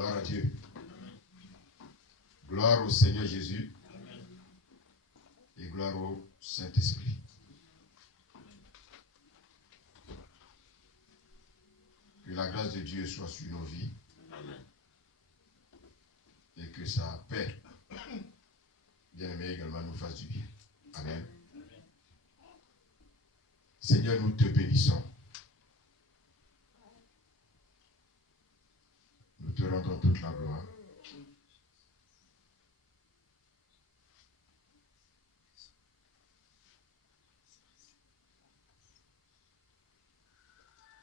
Gloire à Dieu. Gloire au Seigneur Jésus. Et gloire au Saint-Esprit. Que la grâce de Dieu soit sur nos vies. Et que sa paix, bien-aimé, également nous fasse du bien. Amen. Seigneur, nous te bénissons. Nous te rendons toute la gloire.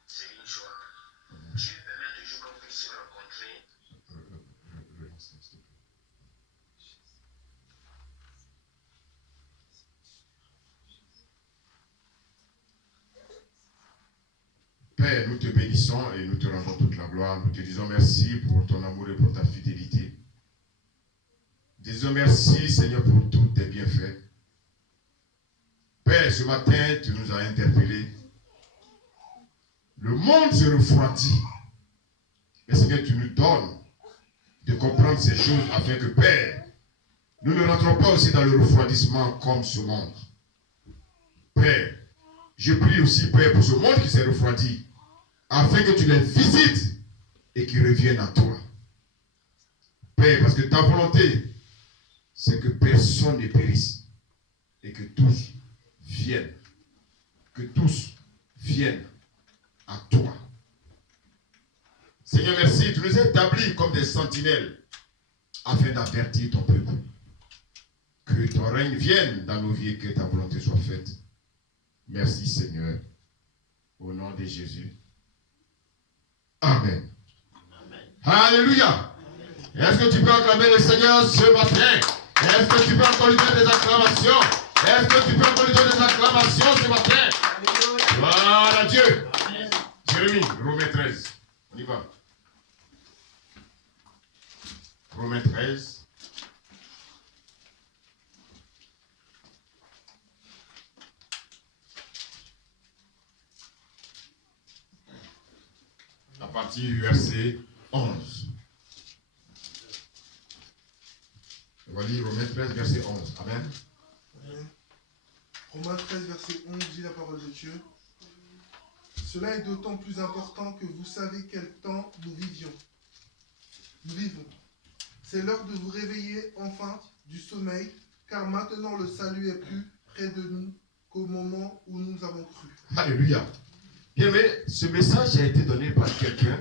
C'est une joie. Dieu permet toujours qu'on puisse se rencontrer. Père, nous te bénissons et nous te rendons toute la gloire. Nous te disons merci pour ton amour et pour ta fidélité. Disons merci, Seigneur, pour tous tes bienfaits. Père, ce matin, tu nous as interpellés. Le monde se refroidit. Et Seigneur, tu nous donnes de comprendre ces choses afin que, Père, nous ne rentrons pas aussi dans le refroidissement comme ce monde. Père, je prie aussi, Père, pour ce monde qui s'est refroidi, afin que tu les visites et qu'ils reviennent à toi. Père, parce que ta volonté, c'est que personne ne périsse et que tous viennent. Que tous viennent à toi. Seigneur, merci, tu nous as établis comme des sentinelles afin d'avertir ton peuple. Que ton règne vienne dans nos vies et que ta volonté soit faite. Merci, Seigneur. Au nom de Jésus. Amen. Amen. Alléluia. Est-ce que tu peux acclamer le Seigneur ce matin? Est-ce que tu peux encore lui donner des acclamations? Est-ce que tu peux encore lui donner des acclamations ce matin? Gloire à Dieu. Amen. Jérémie, Romains 13. On y va. Romains 13. À partir du verset 11. On va lire Romains 13, verset 11. Amen. Amen. Romains 13, verset 11 dit la parole de Dieu. Cela est d'autant plus important que vous savez quel temps nous vivons. C'est l'heure de vous réveiller enfin du sommeil, car maintenant le salut est plus près de nous qu'au moment où nous avons cru. Alléluia. Bien, mais ce message a été donné par quelqu'un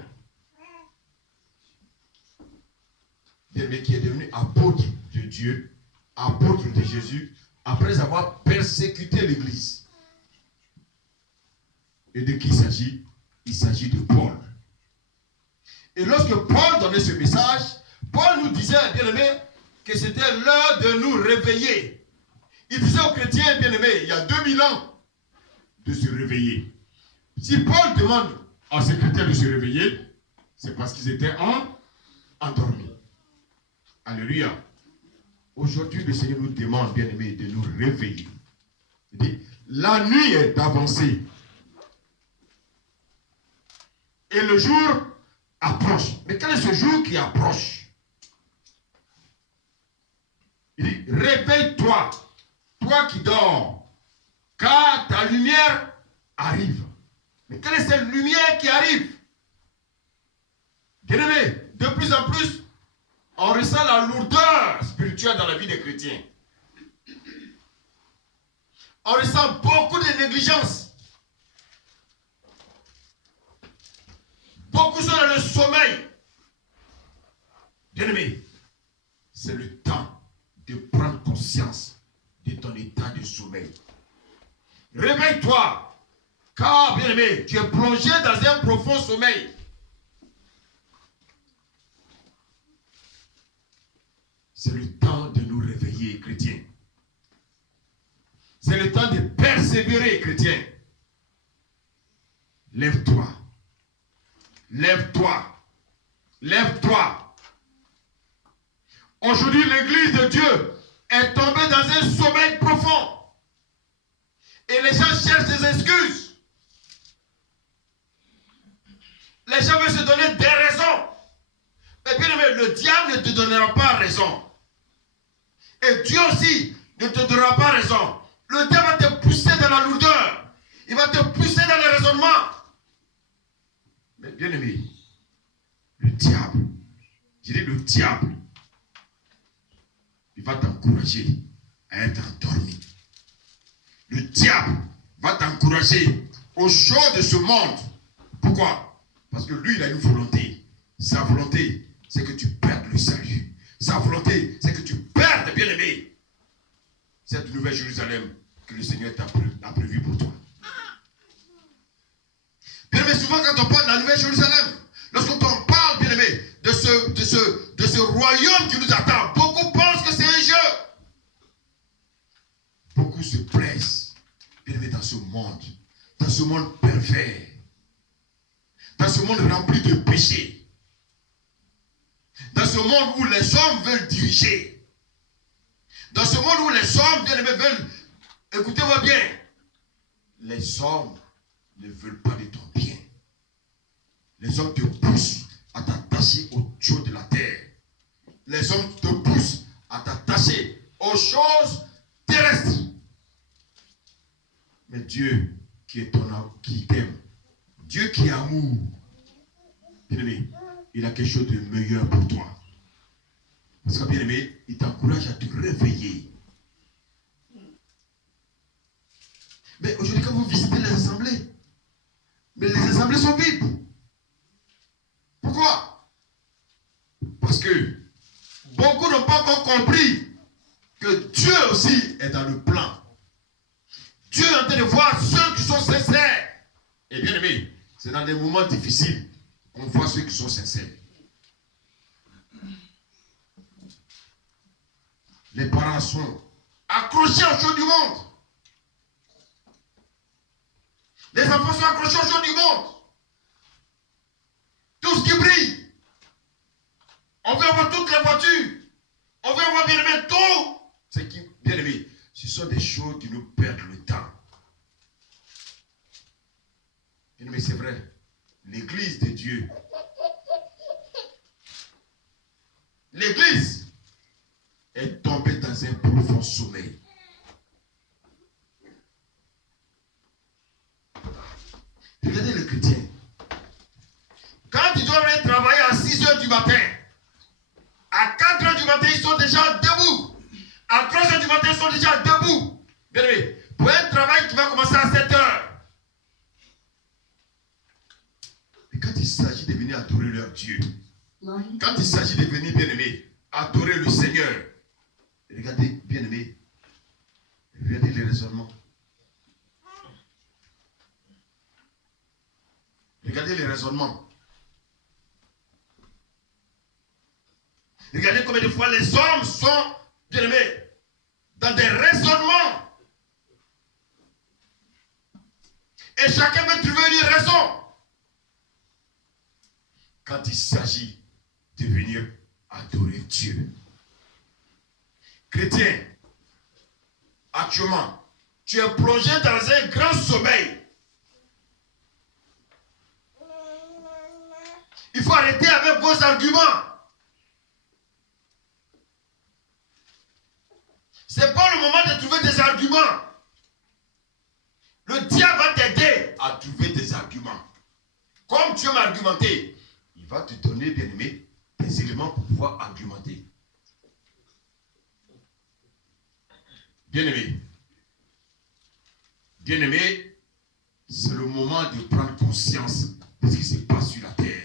qui est devenu apôtre de Dieu, apôtre de Jésus, après avoir persécuté l'Église. Et de qui il s'agit? Il s'agit de Paul. Et lorsque Paul donnait ce message, Paul nous disait, bien-aimés, que c'était l'heure de nous réveiller. Il disait aux chrétiens, bien-aimés, il y a 2000 ans, de se réveiller. Si Paul demande à ses chrétiens de se réveiller, c'est parce qu'ils étaient endormis. Alléluia. Aujourd'hui, le Seigneur nous demande, bien-aimés, de nous réveiller. Il dit, la nuit est avancée. Et le jour approche. Mais quel est ce jour qui approche? Il dit, réveille-toi, toi qui dors, car ta lumière arrive. Mais quelle est cette lumière qui arrive? Bien-aimé, de plus en plus, on ressent la lourdeur spirituelle dans la vie des chrétiens. On ressent beaucoup de négligence. Beaucoup sont dans le sommeil. Bien-aimé, c'est le temps de prendre conscience de ton état de sommeil. Réveille-toi. Car, bien-aimé, tu es plongé dans un profond sommeil. C'est le temps de nous réveiller, chrétiens. C'est le temps de persévérer, chrétiens. Lève-toi. Lève-toi. Lève-toi. Aujourd'hui, l'Église de Dieu est tombée dans un sommeil profond. Et les gens cherchent des excuses. Les gens veulent se donner des raisons. Mais bien aimé, le diable ne te donnera pas raison. Et Dieu aussi ne te donnera pas raison. Le diable va te pousser dans la lourdeur. Il va te pousser dans le raisonnement. Mais bien aimé, le diable, je dis le diable, il va t'encourager à être endormi. Le diable va t'encourager aux choses de ce monde. Pourquoi? Parce que lui, il a une volonté. Sa volonté, c'est que tu perdes le salut. Sa volonté, c'est que tu perdes, bien-aimé, cette nouvelle Jérusalem que le Seigneur a prévue pour toi. Bien-aimé, souvent quand on parle de la nouvelle Jérusalem, lorsqu'on parle, bien-aimé, de ce royaume qui nous attend, beaucoup pensent que c'est un jeu. Beaucoup se plaisent, bien-aimé, dans ce monde pervers, dans ce monde rempli de péchés. Dans ce monde où les hommes veulent diriger. Dans ce monde où les hommes, bien-aimés, veulent... Écoutez-moi bien. Les hommes ne veulent pas de ton bien. Les hommes te poussent à t'attacher aux choses de la terre. Les hommes te poussent à t'attacher aux choses terrestres. Mais Dieu qui est ton amour, qui t'aime, Dieu qui est amour, bien-aimé, il a quelque chose de meilleur pour toi. Parce que, bien aimé, il t'encourage à te réveiller. Mais aujourd'hui, quand vous visitez les assemblées, mais les assemblées sont vides. Pourquoi? Parce que beaucoup n'ont pas encore compris que Dieu aussi est dans le plan. Dieu est en train de voir ceux qui sont sincères. Et bien aimé, c'est dans des moments difficiles qu'on voit ceux qui sont sincères. Les parents sont accrochés aux choses du monde. Les enfants sont accrochés aux choses du monde. Tout ce qui brille. On veut avoir toutes les voitures. On veut avoir bien aimé tout. Ce qui, bien aimé, ce sont des choses qui nous perdent le temps. Bien aimé, c'est vrai. L'église de Dieu. L'église est tombée dans un profond sommeil. Regardez les chrétiens. Quand ils doivent aller travailler à 6 h du matin, à 4 h du matin, ils sont déjà debout. À 3 h du matin, ils sont déjà debout. Bien aimé, pour un travail qui va commencer à 7 h. Et quand il s'agit de venir adorer leur Dieu, quand il s'agit de venir, bien aimé, adorer le Seigneur, regardez, bien aimé, regardez les raisonnements. Regardez les raisonnements. Regardez combien de fois les hommes sont, bien aimés, dans des raisonnements. Et chacun veut trouver une raison. Quand il s'agit de venir adorer Dieu. Chrétien, actuellement, tu es plongé dans un grand sommeil. Il faut arrêter avec vos arguments. Ce n'est pas le moment de trouver des arguments. Le diable va t'aider à trouver des arguments. Comme tu aimes argumenter, il va te donner, bien aimé, des éléments pour pouvoir argumenter. Bien aimé, c'est le moment de prendre conscience de ce qui se passe sur la terre.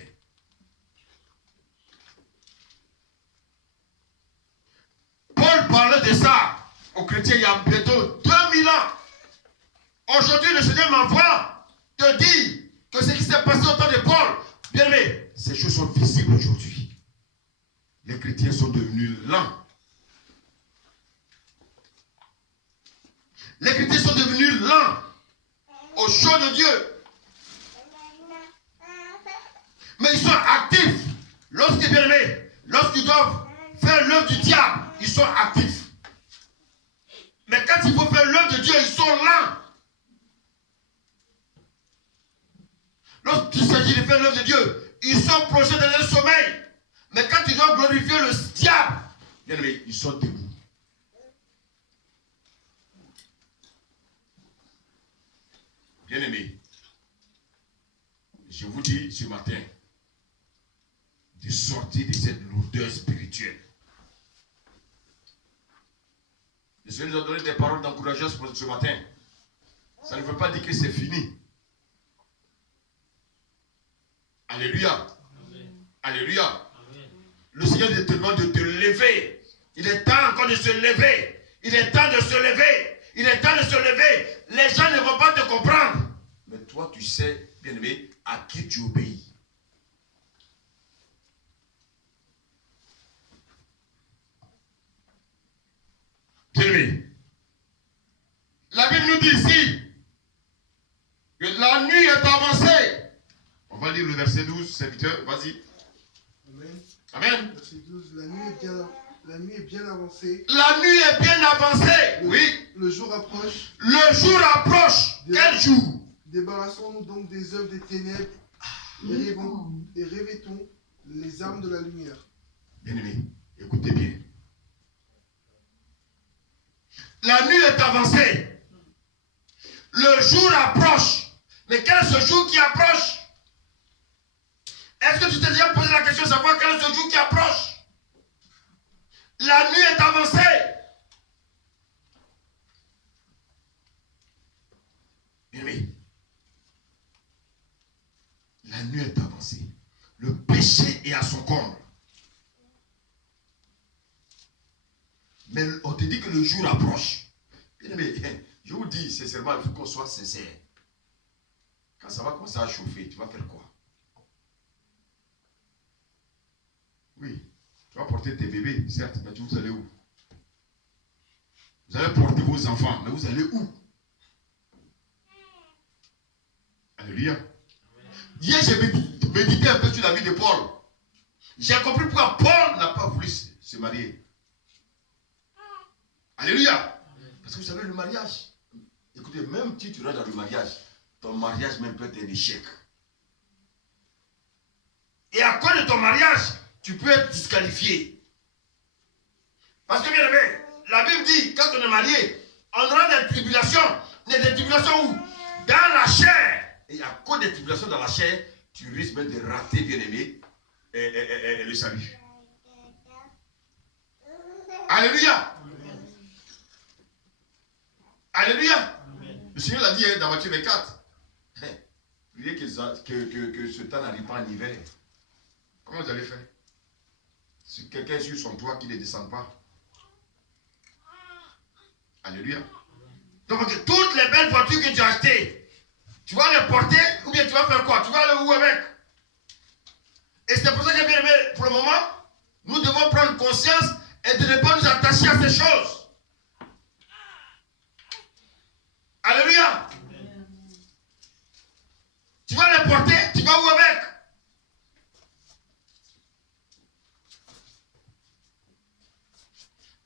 Paul parlait de ça aux chrétiens il y a bientôt 2000 ans. Aujourd'hui, le Seigneur m'envoie te dire que ce qui s'est passé au temps de Paul, bien aimé, ces choses sont visibles aujourd'hui. Les chrétiens sont devenus lents. Les chrétiens sont devenus lents aux choses de Dieu. Mais ils sont actifs. Lorsqu'ils, bien aimé, lorsqu'ils doivent faire l'œuvre du diable, ils sont actifs. Mais quand il faut faire l'œuvre de Dieu, ils sont lents. Lorsqu'il s'agit de faire l'œuvre de Dieu, ils sont plongés dans un sommeil. Mais quand tu dois glorifier le diable, bien aimé, il saute debout. Bien aimé, je vous dis ce matin, de sortir de cette lourdeur spirituelle. Le Seigneur nous a donné des paroles d'encouragement pour ce matin. Ça ne veut pas dire que c'est fini. Alléluia. Amen. Alléluia. Amen. Le Seigneur te demande de te lever. Il est temps encore de se lever. Il est temps de se lever. Il est temps de se lever. Les gens ne vont pas te comprendre. Mais toi, tu sais, bien-aimé, à qui tu obéis. Bien-aimé, la Bible nous dit ici que la nuit est avancée. On va lire le verset 12, serviteur, vas-y. Amen. Amen. Verset 12, la nuit est bien avancée. La nuit est bien avancée, oui. Le jour approche. Le jour approche. Quel jour? Débarrassons-nous donc des œuvres des ténèbres et revêtons les armes de la lumière. Bien-aimé, écoutez bien. La nuit est avancée. Le jour approche. Mais quel est ce jour qui approche? Est-ce que tu t'es déjà posé la question de savoir quel est ce jour qui approche? La nuit est avancée. Bien-aimé, la nuit est avancée. Le péché est à son comble. Mais on te dit que le jour approche. Bien-aimé, je vous dis sincèrement, il faut qu'on soit sincère. Quand ça va commencer à chauffer, tu vas faire quoi? Oui, tu vas porter tes bébés, certes, mais vous allez où? Vous allez porter vos enfants, mais vous allez où? Alléluia. Hier, j'ai médité un peu sur la vie de Paul. J'ai compris pourquoi Paul n'a pas voulu se marier. Alléluia. Parce que vous savez, le mariage, écoutez, même si tu rentres dans le mariage, ton mariage même peut être un échec. Et à cause de ton mariage, tu peux être disqualifié. Parce que bien aimé, la Bible dit, quand on est marié, on aura des tribulations. Mais des tribulations où? Dans la chair. Et à cause des tribulations dans la chair, tu risques même de rater, bien aimé, le salut. Alléluia. Alléluia. Amen. Le Seigneur l'a dit dans Matthieu 24. Priez que ce temps n'arrive pas en hiver. Comment vous allez faire? Si quelqu'un est sur son toit qui ne descend pas. Alléluia. Donc toutes les belles voitures que tu as achetées, tu vas les porter ou bien tu vas faire quoi? Tu vas aller où avec? Et c'est pour ça que bien aimé, pour le moment, nous devons prendre conscience et de ne pas nous attacher à ces choses. Alléluia. Amen. Tu vas les porter, tu vas où avec?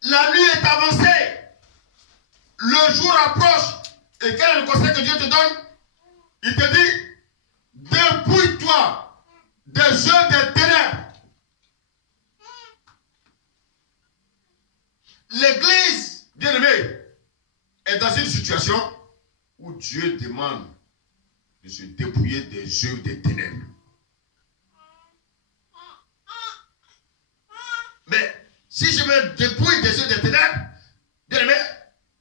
La nuit est avancée. Le jour approche. Et quel est le conseil que Dieu te donne? Il te dit, dépouille-toi des œuvres des ténèbres. L'église, bien aimée, est dans une situation où Dieu demande de se dépouiller des œuvres des ténèbres. Mais si je me dépouille des œuvres des ténèbres, bien aimé,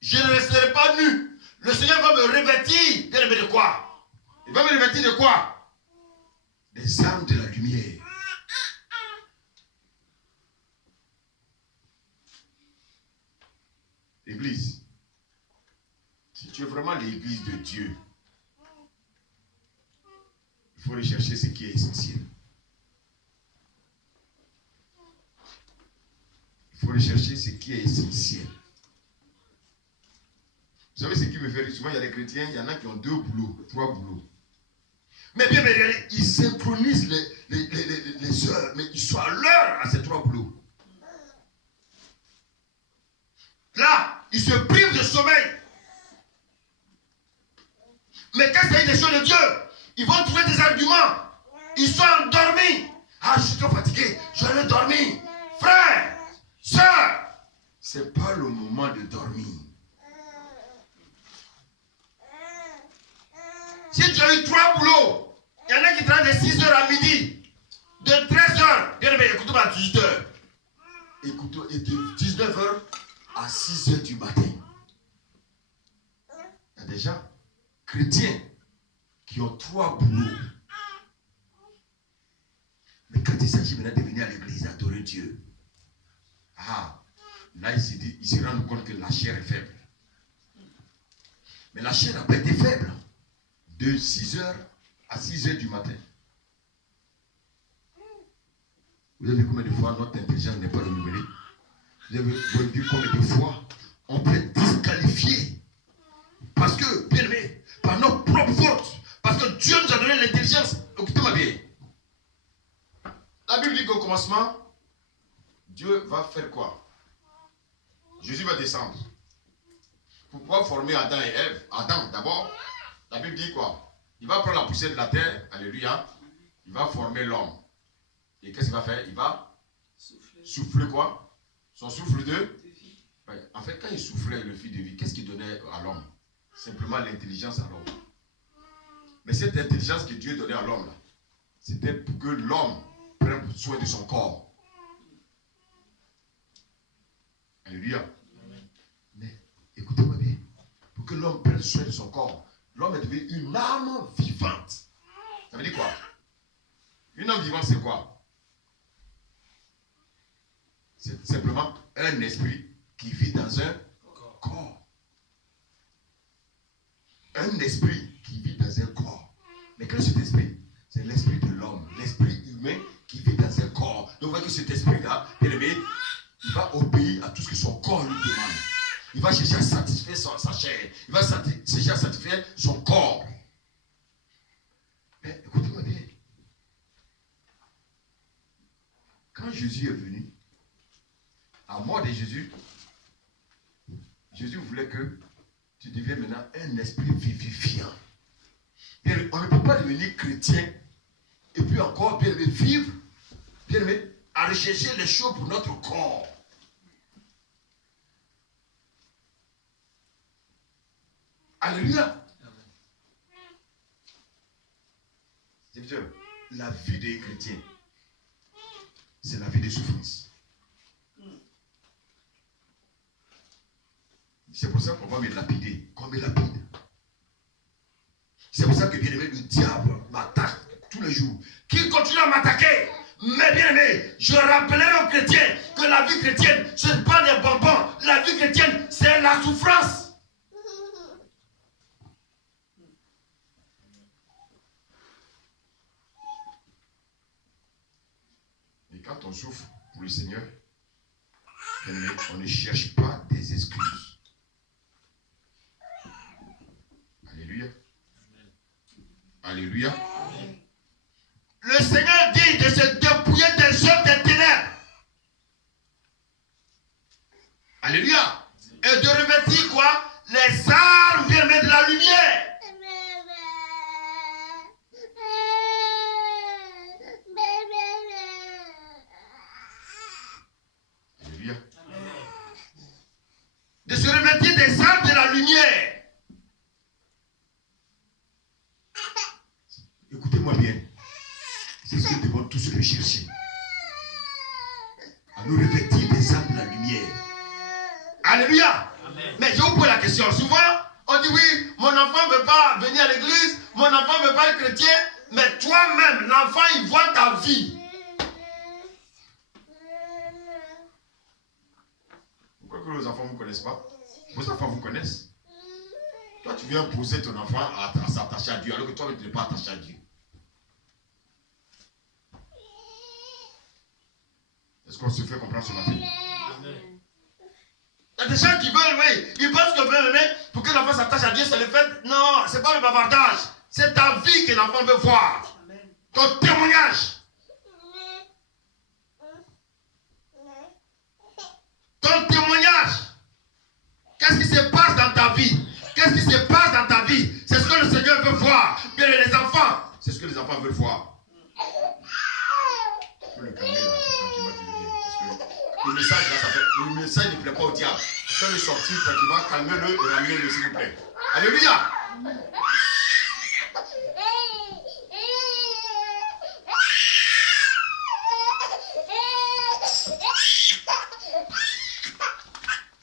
je ne resterai pas nu. Le Seigneur va me revêtir, bien aimé, de quoi? Il va me revêtir de quoi? Des armes de la lumière. L'église. Si tu es vraiment l'église de Dieu, il faut rechercher ce qui est essentiel. Il faut rechercher ce qui est essentiel. Vous savez ce qui me fait rire? Souvent, il y a des chrétiens, il y en a qui ont 2 boulots, 3 boulots. Mais bien, regardez, ils synchronisent les heures, mais ils sont à l'heure à ces 3 boulots. Là, ils se privent de sommeil. Mais quand c'est des choses de Dieu, ils vont trouver des arguments. Ils sont endormis. Ah, je suis trop fatigué, je vais aller dormir. Frère, soeur, ce n'est pas le moment de dormir. Si tu as eu 3 boulots, il y en a qui travaillent de 6h à midi, de 13h, bien aimé, écoutez-moi à 18h. Écoutez, et de 19h à 6h du matin. Il y a des gens chrétiens qui ont 3 boulots. Mais quand il s'agit maintenant de venir à l'église adorer Dieu, là il se rend compte que la chair est faible. Mais la chair n'a pas été faible. De 6h à 6h du matin. Vous avez vu combien de fois notre intelligence n'est pas renouvelée? Vous avez vu combien de fois on peut être disqualifié? Parce que, bien aimé, par notre propre faute, parce que Dieu nous a donné l'intelligence. Écoutez-moi bien. La Bible dit qu'au commencement, Dieu va faire quoi? Jésus va descendre. Pour pouvoir former Adam et Ève, Adam d'abord, la Bible dit quoi? Il va prendre la poussière de la terre, alléluia, il va former l'homme. Et qu'est-ce qu'il va faire? Il va souffler quoi? Son souffle de vie. En fait, quand il soufflait le fil de vie, qu'est-ce qu'il donnait à l'homme? Simplement l'intelligence à l'homme. Mais cette intelligence que Dieu donnait à l'homme, c'était pour que l'homme prenne soin de son corps. Alléluia. Mais écoutez-moi bien. Pour que l'homme prenne soin de son corps, l'homme est devenu une âme vivante. Ça veut dire quoi? Une âme vivante, c'est quoi? C'est simplement un esprit qui vit dans un corps. Un esprit qui vit dans un corps. Mais quel est cet esprit? C'est l'esprit de l'homme, l'esprit humain qui vit dans un corps. Donc vous voyez que cet esprit-là, bien aimé, il va obéir à tout ce que son corps lui demande. Il va chercher à satisfaire sa chair. Il va chercher à satisfaire son corps. Mais écoutez-moi bien. Quand Jésus est venu, à mort de Jésus, Jésus voulait que tu deviennes maintenant un esprit vivifiant. Et on ne peut pas devenir chrétien et puis encore bien aimé vivre, bien aimé, à rechercher les choses pour notre corps. Alléluia. La vie des chrétiens, c'est la vie de souffrance. C'est pour ça qu'on va me lapider, qu'on me lapide. C'est pour ça que, bien aimé, le diable m'attaque tous les jours. Qu'il continue à m'attaquer. Mais bien aimé, je rappellerai aux chrétiens que la vie chrétienne, ce n'est pas des bonbons. La vie chrétienne, c'est la souffrance. Et quand on souffre pour le Seigneur, bien aimé, on ne cherche pas des excuses. Alléluia. Alléluia. Le Seigneur dit de se dépouiller des œuvres des ténèbres. Alléluia. Et de revêtir quoi? Les armes bien aimées de la lumière. Alléluia. De se revêtir des armes de la lumière. Écoutez-moi bien. C'est ce que nous devons tous rechercher. À nous revêtir des armes de la lumière. Alléluia. Amen. Mais je vous pose la question. Souvent, on dit oui, mon enfant ne veut pas venir à l'église, mon enfant ne veut pas être chrétien, mais toi-même, l'enfant, il voit ta vie. Pourquoi que les enfants ne vous connaissent pas? Vos enfants vous connaissent. Toi, tu viens pousser ton enfant à s'attacher à Dieu, alors que toi, tu n'es pas attaché à Dieu. Est-ce qu'on se fait comprendre ce matin? Amen. Il y a des gens qui veulent, oui, ils pensent que pour que l'enfant s'attache à Dieu, c'est le fait. Non, ce n'est pas le bavardage. C'est ta vie que l'enfant veut voir. Amen. Ton témoignage. Ton témoignage. Qu'est-ce qui se passe dans ta vie? Qu'est-ce qui se passe dans ta vie? C'est ce que le Seigneur veut voir. Bien les enfants, c'est ce que les enfants veulent voir. peux le calmer là, tranquillement, tu reviens. Parce que le message là, le message ne plaît pas au diable. Fais-le sortir tranquillement, calmez-le et ramenez-le s'il vous plaît. Alléluia.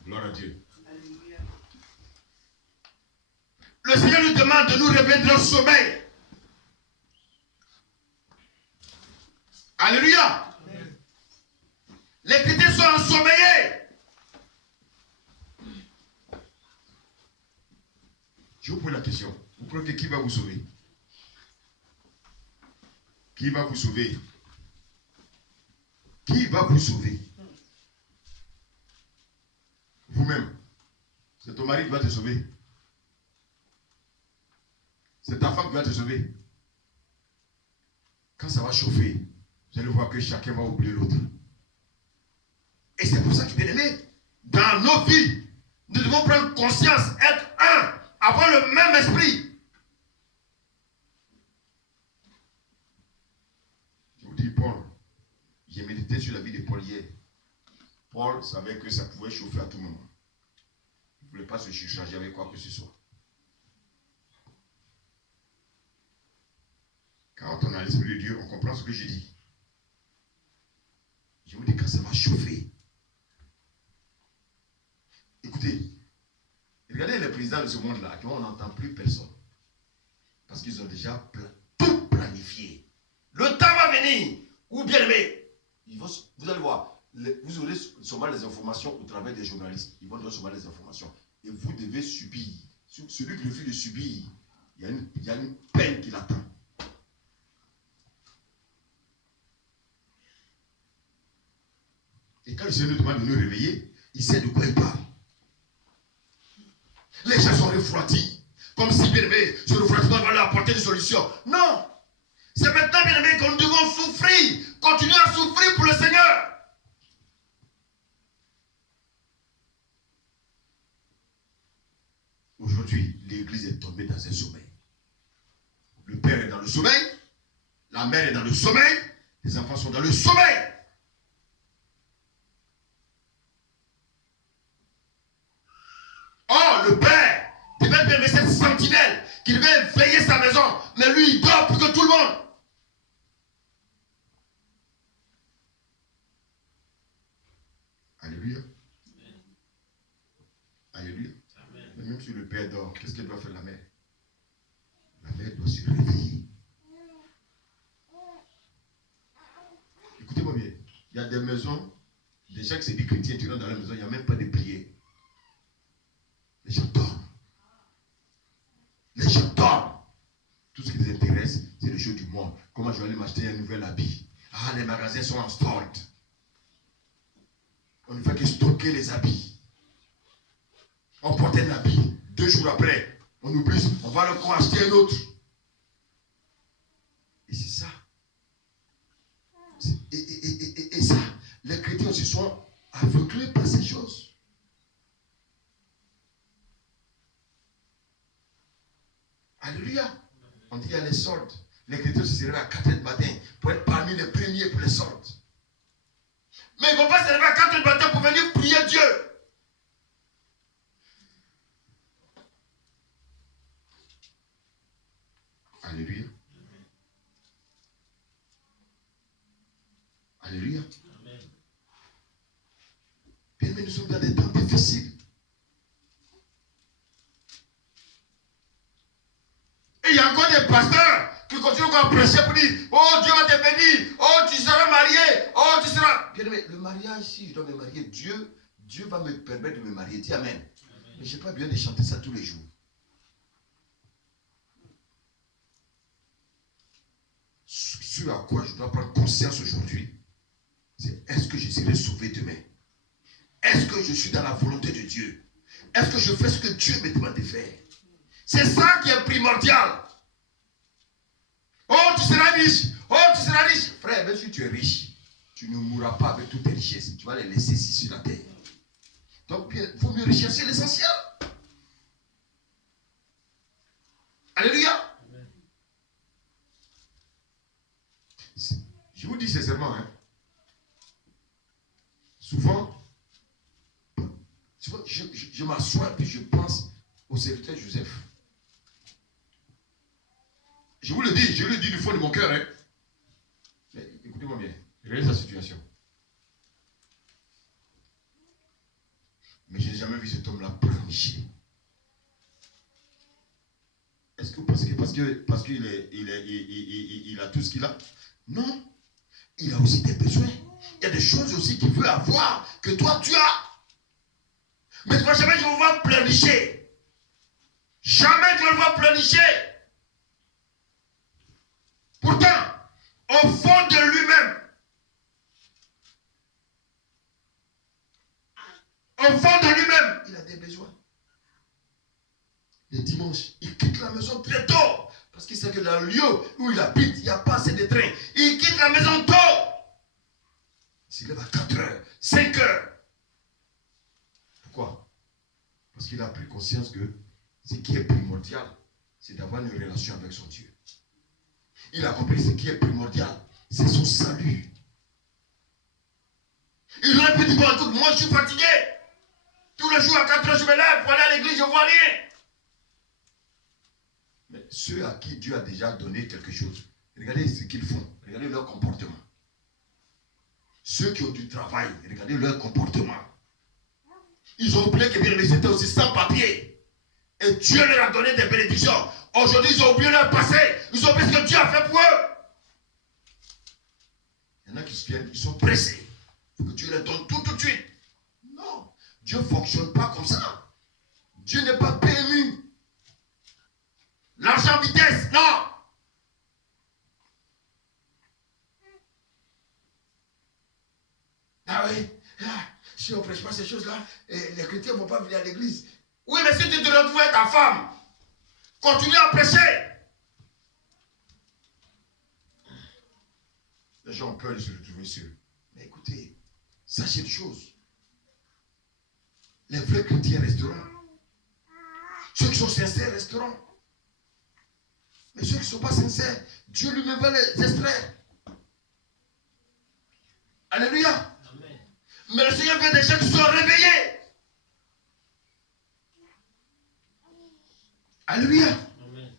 Gloire à Dieu. Le Seigneur nous demande de nous réveiller de notre sommeil. Alléluia. Les chrétiens sont ensommeillés. Je vous pose la question. Vous croyez que qui va vous sauver? Qui va vous sauver? Qui va vous sauver? Vous-même. C'est ton mari qui va te sauver. C'est ta femme qui va te sauver. Quand ça va chauffer, vous allez voir que chacun va oublier l'autre. Et c'est pour ça que, bien aimé, dans nos vies, nous devons prendre conscience, être un, avoir le même esprit. Je vous dis, Paul, j'ai médité sur la vie de Paul hier. Paul savait que ça pouvait chauffer à tout moment. Il ne voulait pas se surcharger avec quoi que ce soit. Quand on a l'Esprit de Dieu, on comprend ce que je dis. Je vous dis, quand ça va chauffer. Écoutez, regardez les présidents de ce monde-là, on n'entend plus personne. Parce qu'ils ont déjà tout planifié. Le temps va venir, ou bien aimé. Vous allez voir, vous aurez seulement les informations au travers des journalistes. Ils vont donner seulement les informations. Et vous devez subir. Celui qui refuse de subir, il y a une peine qui l'attend. Et quand le Seigneur nous demande de nous réveiller, il sait de quoi il parle. Les gens sont refroidis. Comme si, bien aimé, ce refroidissement va leur apporter une solution. Non! C'est maintenant, bien aimé, que nous devons souffrir. Continuer à souffrir pour le Seigneur. Aujourd'hui, l'église est tombée dans un sommeil. Le père est dans le sommeil. La mère est dans le sommeil. Les enfants sont dans le sommeil. Oh, le père devait bien cette sentinelle qui devait veiller sa maison. Mais lui, il dort plus que tout le monde. Alléluia. Alléluia. Mais même si le père dort, qu'est-ce qu'elle doit faire la mère? La mère doit se réveiller. Écoutez-moi bien. Il y a des maisons, des gens qui se disent chrétiens, tu rentres dans la maison, il n'y a même pas de prière. Les gens dorment. Les gens dorment. Tout ce qui les intéresse, c'est le jeu du monde. Comment je vais aller m'acheter un nouvel habit? Ah, les magasins sont en stock. On ne fait que stocker les habits. On porte un habit. 2 jours après, on oublie, on va encore acheter un autre. Et c'est ça. Et ça, les chrétiens se sont aveuglés par ces choses. Alléluia. On dit qu'il y a les soldes. Les chrétiens se lèvent à 4 h du matin pour être parmi les premiers pour les soldes. Mais ils ne vont pas se lever à 4 h du matin pour venir prier Dieu. Alléluia. Alléluia. Bien, mais nous sommes dans des temps difficiles. Et il y a encore des pasteurs qui continuent à prêcher pour dire, oh Dieu va te bénir, oh tu seras marié, oh tu seras... Bien aimé, le mariage, si je dois me marier, Dieu va me permettre de me marier. Dis amen. Mais je n'ai pas besoin de chanter ça tous les jours. Ce à quoi je dois prendre conscience aujourd'hui, c'est est-ce que je serai sauvé demain? Est-ce que je suis dans la volonté de Dieu? Est-ce que je fais ce que Dieu me demande de faire? C'est ça qui est primordial. Oh, tu seras riche. Oh, tu seras riche. Frère, même si tu es riche, tu ne mourras pas avec toutes tes richesses. Tu vas les laisser ici sur la terre. Donc, il faut mieux rechercher l'essentiel. Alléluia. Je vous dis sincèrement, hein, souvent je m'assois et je pense au serviteur Joseph. Je vous le dis, je le dis du fond de mon cœur. Hein. Mais écoutez-moi bien, regardez sa situation. Mais je n'ai jamais vu cet homme-là pleurnicher. Est-ce que parce qu'il a tout ce qu'il a? Non. Il a aussi des besoins. Il y a des choses aussi qu'il veut avoir que toi tu as. Mais tu vas jamais je vais le voir pleurnicher. Jamais tu vas le voir pleurnicher. Pourtant, au fond de lui-même, il a des besoins. Les dimanches, il quitte la maison très tôt. Parce qu'il sait que dans le lieu où il habite, il n'y a pas assez de trains. Il quitte la maison tôt. Il se lève à 4 heures, 5 heures. Pourquoi? Parce qu'il a pris conscience que ce qui est primordial, c'est d'avoir une relation avec son Dieu. Il a compris ce qui est primordial, c'est son salut. Il aurait pu dire, bon, écoute, moi je suis fatigué. Tous les jours à 4 heures, je me lève pour aller à l'église, je ne vois rien. Mais ceux à qui Dieu a déjà donné quelque chose, regardez ce qu'ils font, regardez leur comportement. Ceux qui ont du travail, regardez leur comportement. Ils ont oublié que bien ils étaient aussi sans papier. Et Dieu leur a donné des bénédictions. Aujourd'hui, ils ont oublié leur passé. Ils ont oublié ce que Dieu a fait pour eux. Il y en a qui se viennent, ils sont pressés. Il faut que Dieu leur donne tout de suite. Non, Dieu ne fonctionne pas comme ça. Dieu n'est pas PMU. L'argent vitesse, non. Ah oui, si on ne prêche pas ces choses-là, les chrétiens ne vont pas venir à l'église. Oui, mais si tu te retrouves avec ta femme, continue à prêcher. Les gens ont peur de se retrouver seuls. Mais écoutez, sachez une chose. Les vrais chrétiens resteront. Ceux qui sont sincères resteront. Mais ceux qui ne sont pas sincères, Dieu lui-même va les extraire. Alléluia. Amen. Mais le Seigneur veut des gens qui sont réveillés. Alléluia. Amen.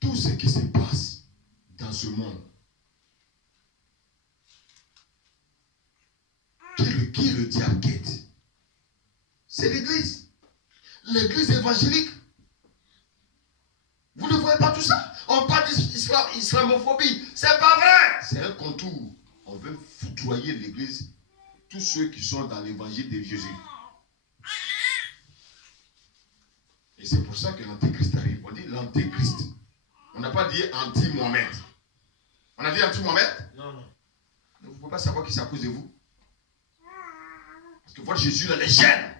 Tout ce qui se passe dans ce monde, qui le diable guette, c'est l'église. L'église évangélique. Vous ne voyez pas tout ça? On parle d'islamophobie. C'est pas vrai. C'est un contour. On veut foudroyer l'église. Tous ceux qui sont dans l'évangile de Jésus. Et c'est pour ça que l'antéchrist arrive. On dit l'antéchrist. On n'a pas dit anti-Mohamed. On a dit anti-Mohamed? Non, non. Vous ne pouvez pas savoir qui c'est à cause de vous. Parce que votre Jésus, là, les gêne.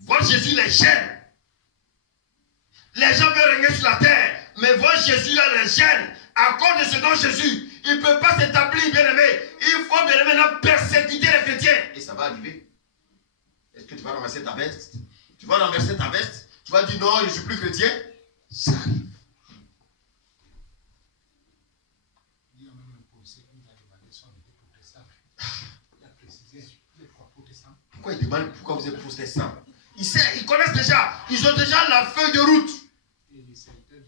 Votre Jésus les gêne. Les gens veulent régner sur la terre, mais votre Jésus là les gêne. À cause de ce nom Jésus, il ne peut pas s'établir, bien aimé. Il faut bien aimé persécuter les chrétiens. Et ça va arriver. Est-ce que tu vas renverser ta veste? Tu vas renverser ta veste? Tu vas dire non, je ne suis plus chrétien? Ça arrive. Il y a même un policier qui nous a demandé si on était protestant. Il a précisé, vous êtes quoi, protestant? Pourquoi il demande pourquoi vous êtes protestant? Ils connaissent déjà. Ils ont déjà la feuille de route. Et le serviteur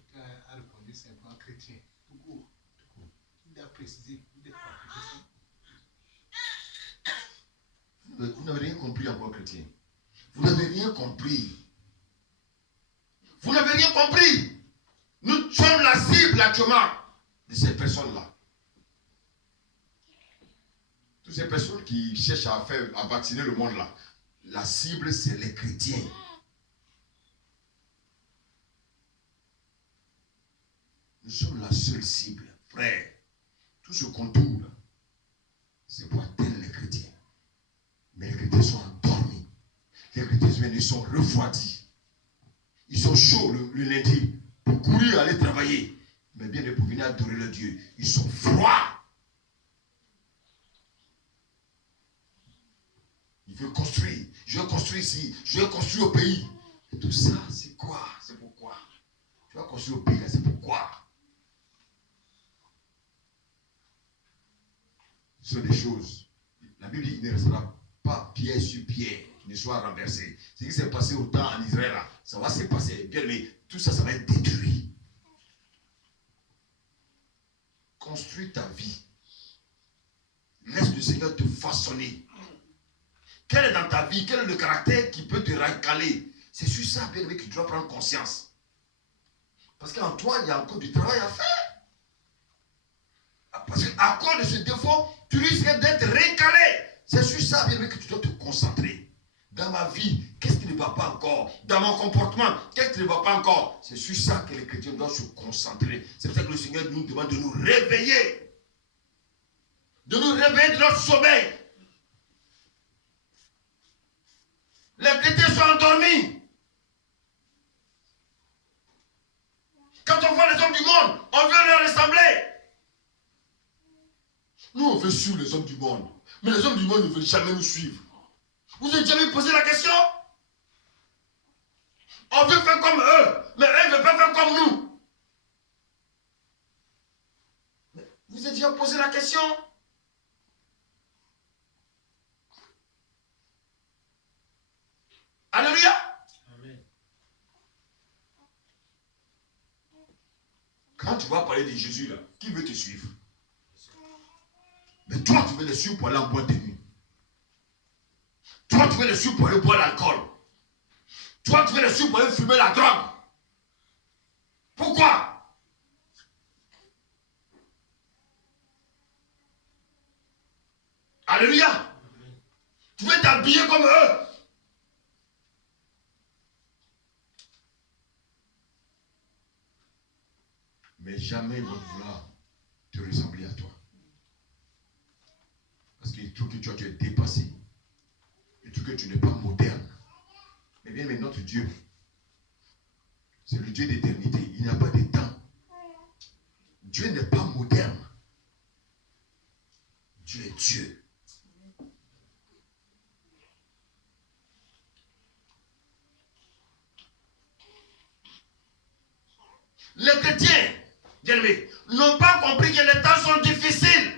a répondu simplement chrétien. Tout court. Il a précisé, vous êtes quoi, protestant? Vous n'avez rien compris encore, chrétien. Vous n'avez rien compris. Vous n'avez rien compris. Nous sommes la cible actuellement de ces personnes-là. Toutes ces personnes qui cherchent à vacciner le monde là. La cible, c'est les chrétiens. Nous sommes la seule cible, frère. Tout ce contour là, c'est pour atteindre les chrétiens. Mais les chrétiens sont endormis. Les chrétiens, ils sont refroidis. Ils sont chauds le lundi pour courir, aller travailler. Mais bien pour venir adorer le Dieu, ils sont froids. Il veut construire. Je veux construire ici. Je veux construire au pays. Et tout ça, c'est quoi? C'est pourquoi? Tu vas construire au pays, là, c'est pourquoi? Ce sont des choses La Bible dit qu'il ne restera pas pierre sur pierre qui ne soit renversé. Ce qui s'est passé autant en Israël, là, ça va se passer. Bien aimé, tout ça, ça va être détruit. Construis ta vie. Laisse le Seigneur te façonner. Quel est dans ta vie, quel est le caractère qui peut te recaler? C'est sur ça, bien aimé, que tu dois prendre conscience. Parce qu'en toi, il y a encore du travail à faire. Parce qu'à cause de ce défaut, tu risques d'être recalé. C'est sur ça, bien aimé, que tu dois te concentrer. Dans ma vie, qu'est-ce qui ne va pas encore? Dans mon comportement, qu'est-ce qui ne va pas encore? C'est sur ça que les chrétiens doivent se concentrer. C'est pour ça que le Seigneur nous demande de nous réveiller. De nous réveiller de notre sommeil. Les chrétiens sont endormis. Quand on voit les hommes du monde, on veut leur ressembler. Nous, on veut suivre les hommes du monde. Mais les hommes du monde ne veulent jamais nous suivre. Vous avez jamais posé la question? On veut faire comme eux, mais eux ne veulent pas faire comme nous. Vous avez déjà posé la question? Alléluia. Amen. Quand tu vas parler de Jésus là, qui veut te suivre? Mais toi, tu veux le suivre pour aller en boîte de nuit. Toi, tu veux le suivre pour aller boire l'alcool. Toi, tu veux le suivre pour aller fumer la drogue. Pourquoi? Alléluia. Tu veux t'habiller comme eux. Mais jamais ils vont vouloir te ressembler à toi. Parce qu'il trouve que tu es dépassé. Il trouve que tu n'es pas moderne. Mais bien, mais notre Dieu, c'est le Dieu d'éternité. Il n'y a pas de temps. Dieu n'est pas moderne. Dieu est Dieu. Les chrétiens, bien aimés, n'ont pas compris que les temps sont difficiles.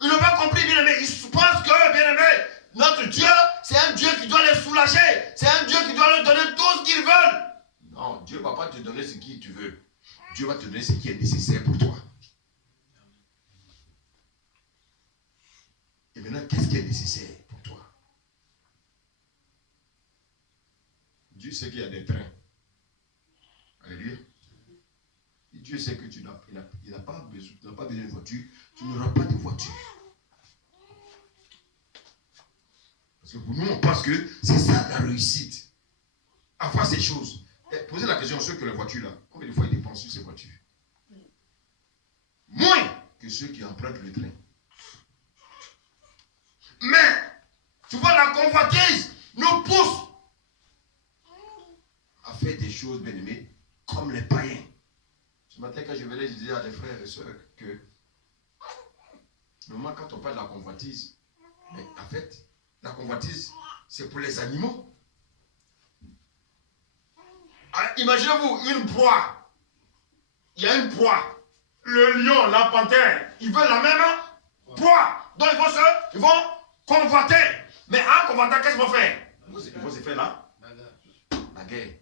Ils n'ont pas compris, bien aimés. Ils pensent que, bien aimés, notre Dieu, c'est un Dieu qui doit les soulager. C'est un Dieu qui doit leur donner tout ce qu'ils veulent. Non, Dieu ne va pas te donner ce que tu veux. Dieu va te donner ce qui est nécessaire pour toi. Et maintenant, qu'est-ce qui est nécessaire pour toi? Dieu sait qu'il y a des trains. Alléluia. Dieu sait que il n'a pas besoin d'une voiture. Tu n'auras pas de voiture. Parce que pour nous, on pense que c'est ça la réussite. Avoir ces choses. Posez la question à ceux qui ont les voitures là. Combien de fois ils dépensent sur ces voitures? Moins que ceux qui empruntent le train. Mais, tu vois, la convoitise nous pousse à faire des choses, bien aimées, comme les païens. Ce matin, quand je venais, je disais à des frères et sœurs que, normalement, quand on parle de la convoitise, mais en fait, la convoitise, c'est pour les animaux. Alors, imaginez-vous une proie. Il y a une proie. Le lion, la panthère, ils veulent la même proie. Donc, ils vont convoiter. Mais en convoitant, qu'est-ce qu'ils vont faire? Ils vont se faire là. La guerre.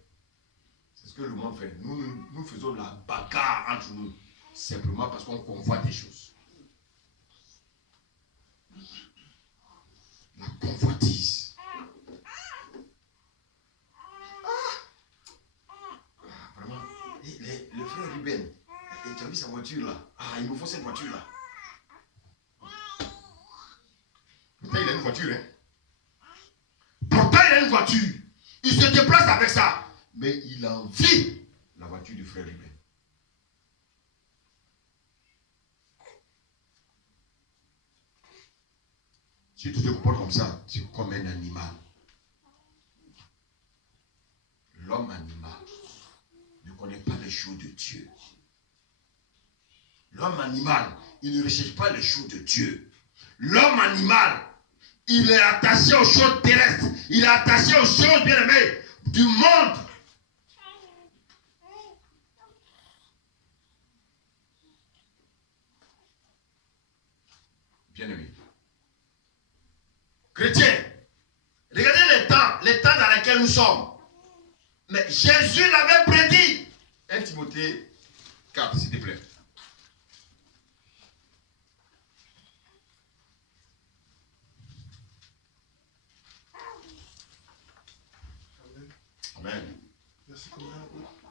C'est ce que le monde fait. Nous faisons la bagarre entre nous. Simplement parce qu'on convoite des choses. La convoitise. Vraiment. Le frère Ruben, tu as vu sa voiture là? Il nous faut cette voiture là. Pourtant, il a une voiture, hein? Pourtant, il a une voiture. Il se déplace avec ça. Mais il envie la voiture du frère Ruben. Si tu te comportes comme ça, tu es comme un animal. L'homme animal ne connaît pas les choses de Dieu. L'homme animal, il ne recherche pas les choses de Dieu. L'homme animal, il est attaché aux choses terrestres. Il est attaché aux choses bien-aimées du monde. Bien-aimé, Chrétiens, regardez les temps dans lesquels nous sommes. Mais Jésus l'avait prédit. 1 Timothée 4, s'il te plaît. Amen. Verset combien?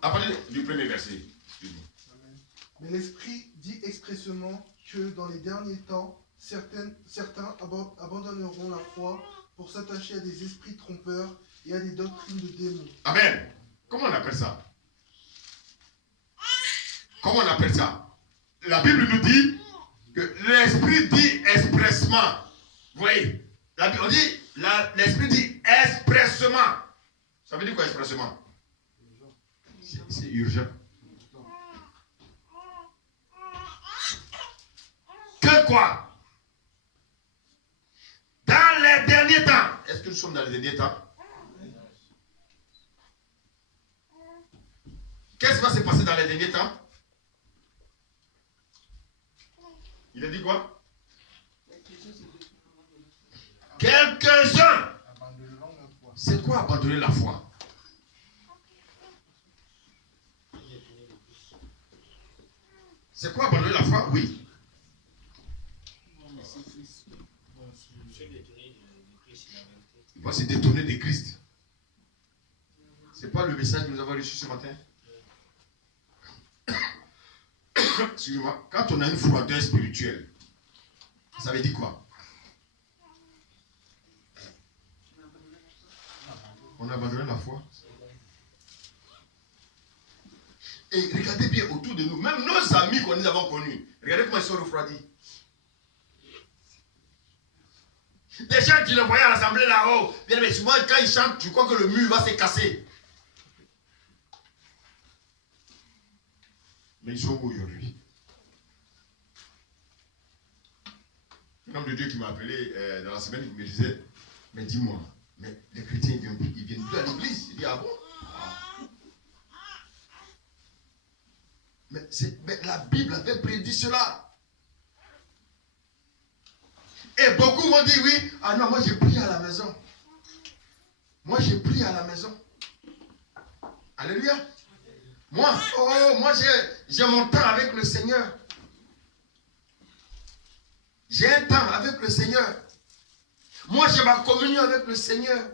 À partir du premier verset. Excuse-moi. Amen. Mais l'Esprit dit expressément que dans les derniers temps, certains abandonneront la foi pour s'attacher à des esprits trompeurs et à des doctrines de démons. Amen. Comment on appelle ça? Comment on appelle ça? La Bible nous dit que l'Esprit dit expressement. Vous voyez? On dit, l'Esprit dit expressement. Ça veut dire quoi expressement? C'est urgent. Que quoi? Dans les derniers temps. Est-ce que nous sommes dans les derniers temps? Qu'est-ce qui va se passer dans les derniers temps? Il a dit quoi? Quelques-uns. C'est quoi abandonner la foi? C'est quoi abandonner la foi? Oui. Il va se détourner de Christ. C'est pas le message que nous avons reçu ce matin? Excusez-moi. Quand on a une froideur spirituelle, ça veut dire quoi? On a abandonné la foi. Et regardez bien autour de nous, même nos amis que nous avons connus, regardez comment ils sont refroidis. Des gens qui le voyaient à l'assemblée là-haut, mais souvent quand ils chantent, tu crois que le mur va se casser. Mais ils sont où aujourd'hui? Un homme de Dieu qui m'a appelé dans la semaine, il me disait, mais dis-moi, mais les chrétiens ils viennent plus à l'église. Il dit, ah bon? Mais la Bible avait prédit cela. Et beaucoup vont dire, oui, ah non, moi j'ai prié à la maison. Moi j'ai prié à la maison. Alléluia. Moi j'ai mon temps avec le Seigneur. J'ai un temps avec le Seigneur. Moi j'ai ma communion avec le Seigneur.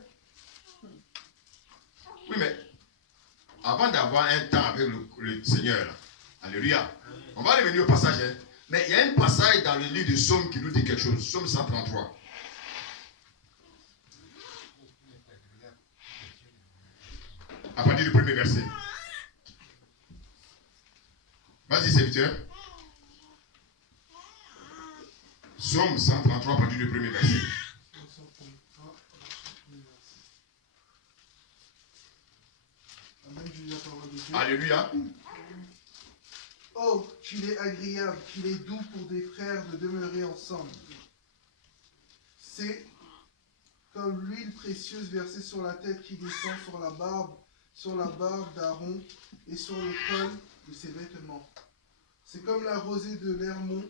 Oui, mais avant d'avoir un temps avec le Seigneur, là, alléluia, on va revenir au passage. Hein. Mais il y a un passage dans le livre de Psaume qui nous dit quelque chose. Psaume 133. À partir du premier verset. Vas-y, serviteur. Psaume 133, à partir du premier verset. Amen, je lis la parole de Dieu. Alléluia. Oh, qu'il est agréable, qu'il est doux pour des frères de demeurer ensemble. C'est comme l'huile précieuse versée sur la tête qui descend sur la barbe d'Aaron et sur le col de ses vêtements. C'est comme la rosée de l'Hermon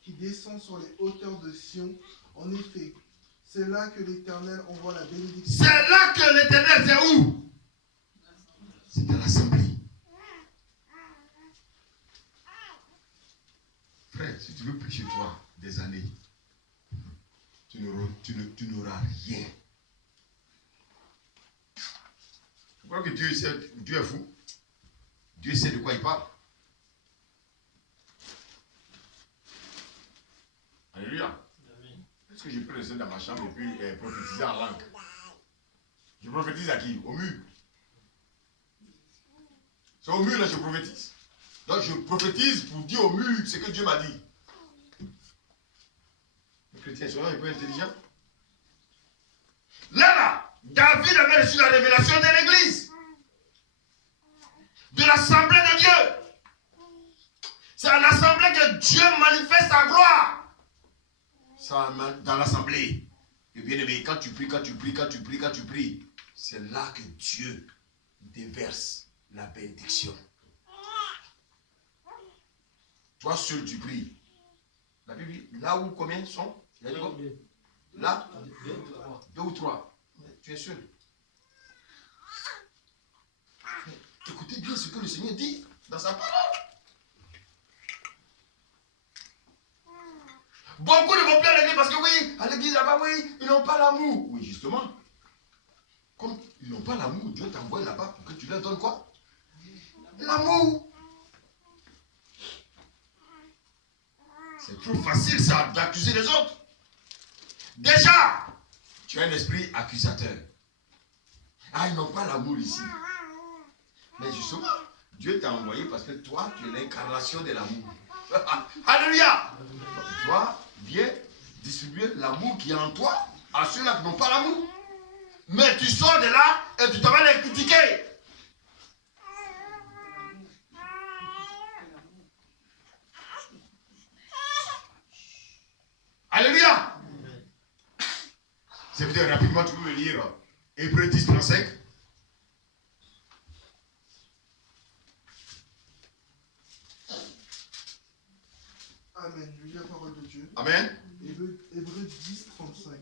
qui descend sur les hauteurs de Sion. En effet, c'est là que l'Éternel envoie la bénédiction. C'est là que l'Éternel, c'est où? C'est dans l'assemblée. Frère, si tu veux prier chez toi des années, tu n'auras rien. Tu crois que Dieu est fou? Dieu sait de quoi il parle. Alléluia. Est-ce que je peux rester dans ma chambre et puis prophétiser en langue? Je prophétise à qui? Au mur. C'est au mur là je prophétise. Donc je prophétise pour dire au mur ce que Dieu m'a dit. Les chrétiens sont un peu intelligents. Là, David avait reçu la révélation de l'église. De l'assemblée de Dieu. C'est à l'assemblée que Dieu manifeste sa gloire. Dans l'assemblée. Et bien aimé, quand tu pries, c'est là que Dieu déverse la bénédiction. Toi seul tu pries. La Bible dit, là où combien sont? Il y a dit quoi? Là, 2 ou 3. Tu es seul. Écoutez bien ce que le Seigneur dit dans sa parole. Beaucoup ne vont plus à l'église parce que oui, à l'église là-bas, oui, ils n'ont pas l'amour. Oui, justement. Comme ils n'ont pas l'amour, Dieu t'envoie là-bas pour que tu leur donnes quoi? L'amour. C'est trop facile ça, d'accuser les autres. Déjà, tu as un esprit accusateur. Ah, ils n'ont pas l'amour ici. Mais justement, Dieu t'a envoyé parce que toi, tu es l'incarnation de l'amour. Alléluia. Toi, viens distribuer l'amour qui est en toi à ceux-là qui n'ont pas l'amour. Mais tu sors de là et tu t'en vas les critiquer. Alléluia. C'est peut-être rapidement, tu peux me lire Hébreux 10, 35. Amen. Je lis la parole de Dieu. Amen. Hébreux 10, 35.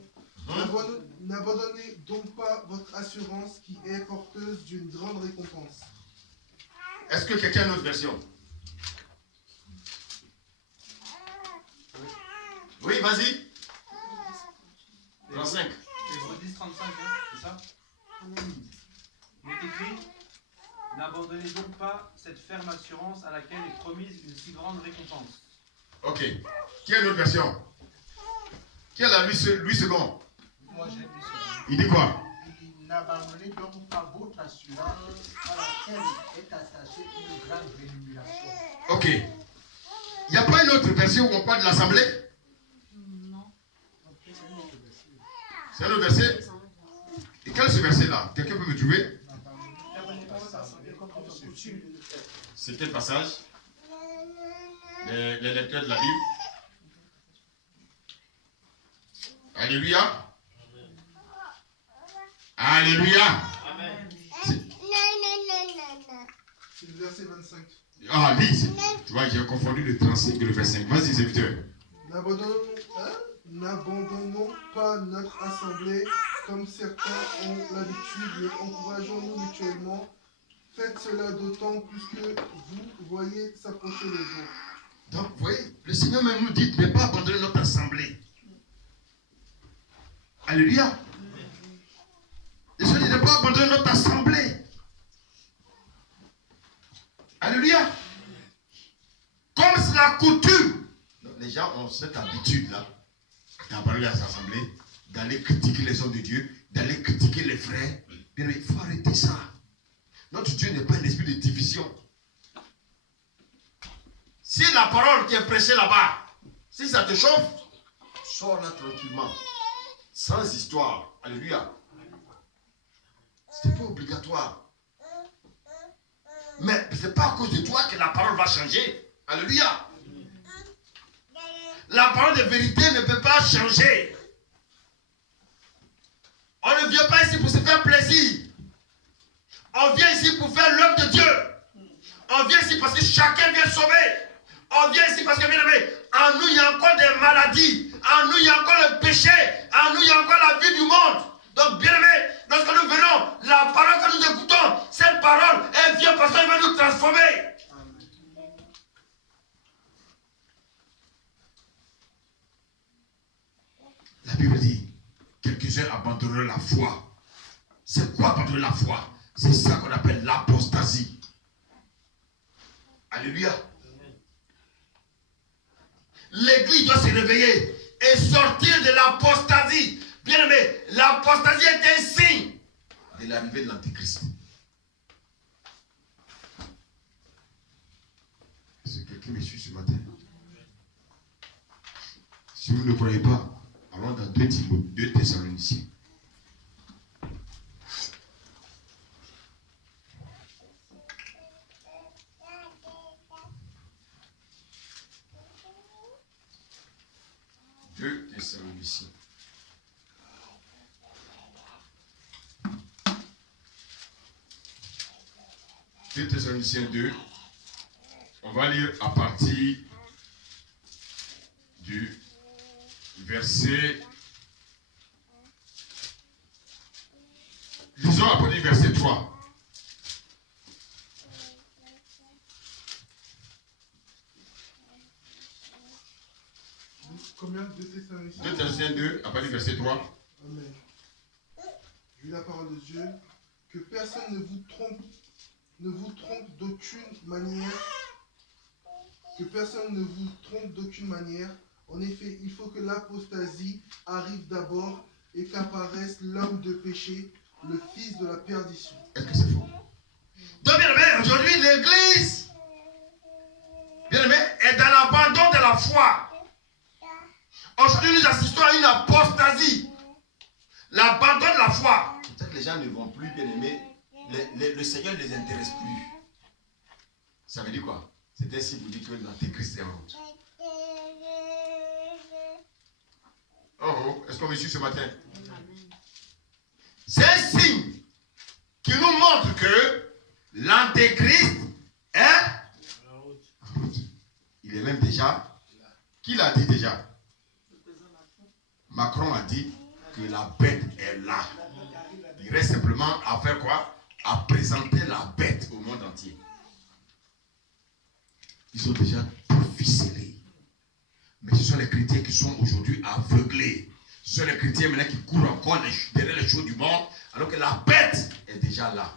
N'abandonnez donc pas votre assurance qui est porteuse d'une grande récompense. Est-ce que quelqu'un a une autre version? Oui, vas-y. 35. Hébreux 10, 35, hein, c'est ça? Il est écrit: n'abandonnez donc pas cette ferme assurance à laquelle est promise une si grande récompense. Ok. Qui a une autre version? Qui a la Louis second? Moi j'ai dit cela. Il dit quoi? N'abandonnez donc pas votre assurance à laquelle est attachée une grande rémunération. Ok. Il n'y a pas une autre version où on parle de l'assemblée? Non. C'est un autre verset? Et quel est ce verset-là? Quelqu'un peut me trouver? N'abandonnez pas votre assurance comme votre coutume. C'est quel passage? Les lecteurs de la Bible. Alléluia. Alléluia. C'est le verset 25. Ah, lis. Tu vois, j'ai confondu le 35 et le 25. Vas-y, serviteur. N'abandonnons pas notre assemblée comme certains ont l'habitude, mais encourageons-nous mutuellement. Faites cela d'autant plus que vous voyez s'approcher le jour. Donc, vous voyez, le Seigneur même nous dit de ne pas abandonner notre assemblée. Alléluia. Le Seigneur dit de ne pas abandonner notre assemblée. Alléluia. Comme c'est la coutume. Donc, les gens ont cette habitude-là d'abandonner les assemblées, d'aller critiquer les hommes de Dieu, d'aller critiquer les frères. Bien, il faut arrêter ça. Notre Dieu n'est pas un esprit de division. Si la parole qui est prêchée là-bas, si ça te chauffe, sors là tranquillement. Sans histoire. Alléluia. Ce n'est pas obligatoire. Mais ce n'est pas à cause de toi que la parole va changer. Alléluia. La parole de vérité ne peut pas changer. On ne vient pas ici pour se faire plaisir. On vient ici pour faire l'œuvre de Dieu. On vient ici parce que chacun vient sauver. On vient ici parce que, bien aimé, en nous il y a encore des maladies. En nous il y a encore le péché. En nous il y a encore la vie du monde. Donc, bien aimé, lorsque nous venons, la parole que nous écoutons, cette parole, elle vient parce qu'elle va nous transformer. La Bible dit, quelques-uns abandonneront la foi. C'est quoi abandonner la foi? C'est ça qu'on appelle l'apostasie. Alléluia. L'église doit se réveiller et sortir de l'apostasie. Bien aimé, l'apostasie est un signe de l'arrivée de l'Antéchrist. Est-ce que quelqu'un me suit ce matin? Si vous ne croyez pas, allons dans 2 Thessaloniciens. Thessaloniciens. Thessaloniciens 2. On va lire à partir du verset Lisons à partir du verset 3. Combien de Thessaloniciens 2 Thessaloniciens 2, à partir du verset 3. Amen. Je lis la parole de Dieu. Que personne ne vous trompe d'aucune manière. Que personne ne vous trompe d'aucune manière. En effet, il faut que l'apostasie arrive d'abord et qu'apparaisse l'homme de péché, le fils de la perdition. Est-ce que c'est faux? Donc, bien aimé, aujourd'hui, l'église, bien aimé, est dans l'abandon de la foi. Aujourd'hui, nous assistons à une apostasie. L'abandon de la foi. Peut-être que les gens ne vont plus, bien aimé. Le Seigneur ne les intéresse plus. Ça veut dire quoi? C'est ainsi que vous dites que l'antéchrist est en route. Oh, est-ce qu'on me suit ce matin? C'est un signe qui nous montre que l'antéchrist est En route. Il est même déjà. Qui l'a dit déjà? Macron a dit que la bête est là. Il reste simplement à faire quoi? À présenter la bête au monde entier. Ils ont déjà tout ficelé. Mais ce sont les chrétiens qui sont aujourd'hui aveuglés. Ce sont les chrétiens maintenant qui courent encore derrière les choses du monde, alors que la bête est déjà là.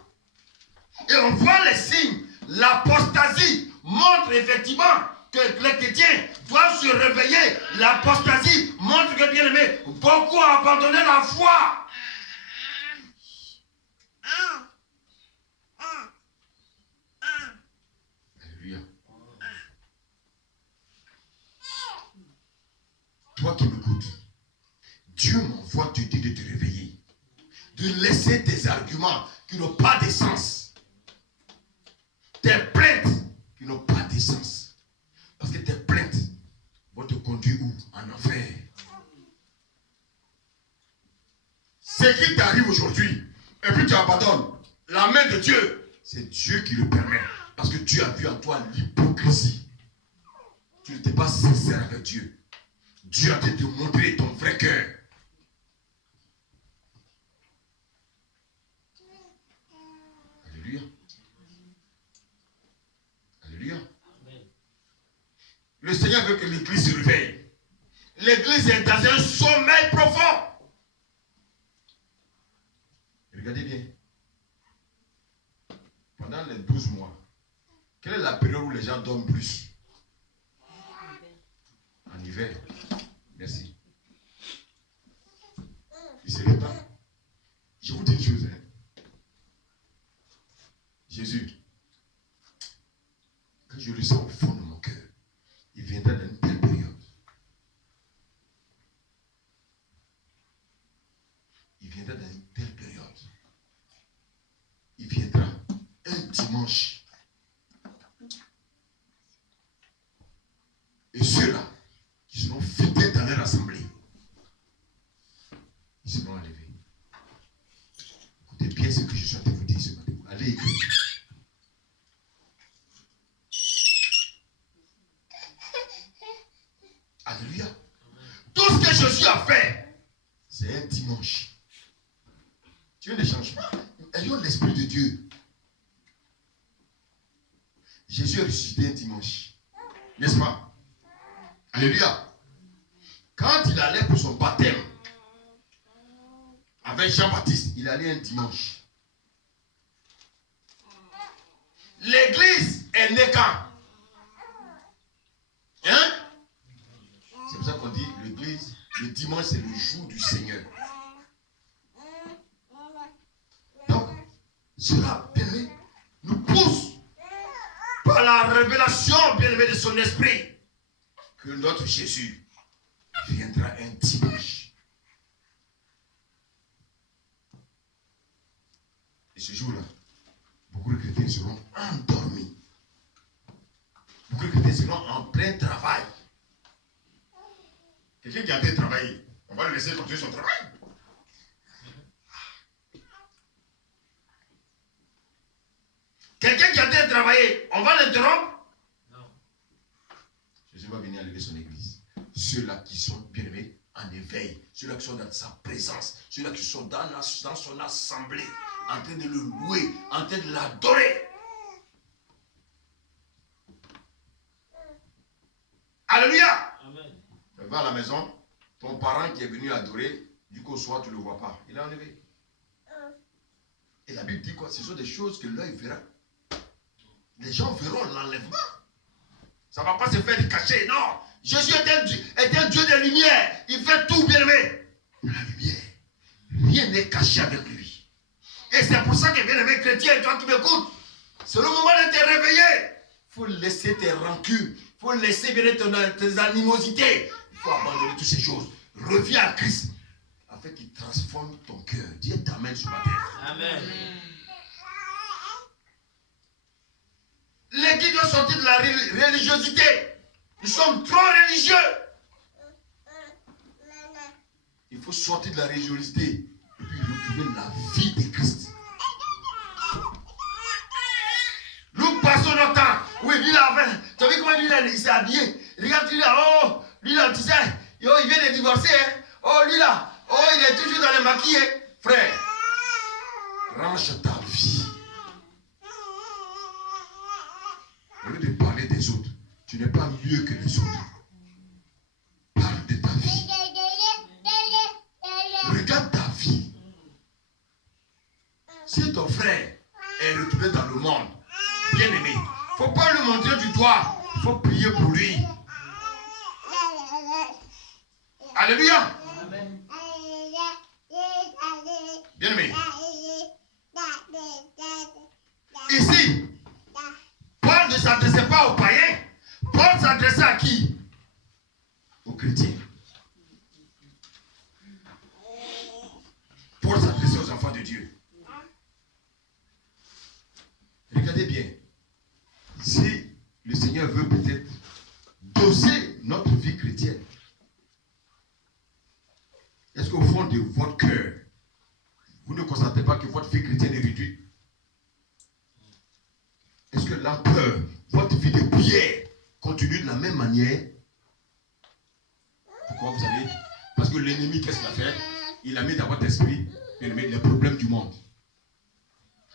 Et on voit les signes. L'apostasie montre effectivement que les chrétiens doivent se réveiller. L'apostasie montre que, bien aimé, beaucoup ont abandonné la foi. Alléluia. Toi qui m'écoutes, Dieu m'envoie te dire de te réveiller, de laisser tes arguments qui n'ont pas de sens, tes plaintes qui n'ont pas de sens, parce que tes plaintes vont te conduire où? En enfer. Ce qui t'arrive aujourd'hui, et puis tu abandonnes la main de Dieu, c'est Dieu qui le permet, parce que Dieu a vu en toi l'hypocrisie. Tu n'étais pas sincère avec Dieu. Dieu a te montrer ton vrai cœur. Alléluia. Alléluia. Le Seigneur veut que l'église se réveille. L'église est dans un sommeil profond. Regardez bien. Pendant les 12 mois, quelle est la période où les gens dorment plus? En hiver. Merci. Il serait temps. Je vous dis une chose. Jésus, quand je le sens au fond de mon cœur, il viendra dans une telle période. Il viendra dans une telle période. Il viendra un dimanche. Et ceux-là qui seront fidèles dans leur assemblée, ils seront enlevés. Écoutez bien ce que je suis en train de vous dire ce matin. Allez écrire. Alléluia. Tout ce que Jésus a fait, c'est un dimanche. Dieu ne change pas. Ayons l'Esprit de Dieu. Jésus est ressuscité un dimanche. N'est-ce pas? Alléluia. Quand il allait pour son baptême avec Jean-Baptiste, il allait un dimanche. L'église est née quand? Hein? C'est pour ça qu'on dit l'église, le dimanche c'est le jour du Seigneur. Donc, cela, bien aimé, nous pousse par la révélation, bien aimé, de son esprit, que notre Jésus viendra un dimanche. Et ce jour-là, beaucoup de chrétiens seront endormis. Beaucoup de chrétiens seront en plein travail. Quelqu'un qui a été travailler, on va le laisser continuer son travail. Quelqu'un qui a été travailler, on va l'interrompre? Non. Jésus va venir enlever son église. Ceux-là qui sont bien aimés en éveil, ceux-là qui sont dans sa présence, ceux-là qui sont dans son assemblée, en train de le louer, en train de l'adorer. Alléluia. Amen. Va à la maison, ton parent qui est venu adorer, du coup au soir tu ne le vois pas. Il est enlevé. Et la Bible dit quoi? Ce sont des choses que l'œil verra. Les gens verront l'enlèvement. Ça ne va pas se faire cacher, non. Jésus est un Dieu de lumière. Il fait tout bien aimé. La lumière, rien n'est caché avec lui. Et c'est pour ça que bien aimé chrétien, toi qui m'écoutes, c'est le moment de te réveiller. Il faut laisser tes rancunes. Il faut laisser tes animosités. Il faut abandonner toutes ces choses. Reviens à Christ. Afin qu'il transforme ton cœur. Dis amen sur ma terre. Amen. L'Église doit sortir de la religiosité. Nous sommes trop religieux. Il faut sortir de la religiosité et puis retrouver la vie de Christ. Nous passons notre temps. Oui, lui là, tu as vu comment lui là, il s'est habillé. Regarde lui là, oh, lui là, tu sais, oh, il vient de divorcer. Hein. Oh, lui là, oh, il est toujours dans les maquillés. Frère, range ta vie. Au lieu de parler des autres, tu n'es pas mieux que les autres. Parle de ta vie. Regarde ta vie. Si ton frère est retourné dans le monde, bien aimé, il ne faut pas lui montrer du doigt. Il faut prier pour lui. Alléluia. Bien aimé. Ici, Paul ne s'adressait pas aux païens. Paul s'adressait à qui? Aux chrétiens. Paul s'adressait aux enfants de Dieu. Regardez bien. Si le Seigneur veut peut-être doser notre vie chrétienne, est-ce qu'au fond de votre cœur, vous ne constatez pas que votre vie chrétienne est réduite? Est-ce que l'ampleur, votre vie de prière continue de la même manière? Pourquoi vous savez? Parce que l'ennemi, qu'est-ce qu'il a fait? Il a mis dans votre esprit les problèmes du monde,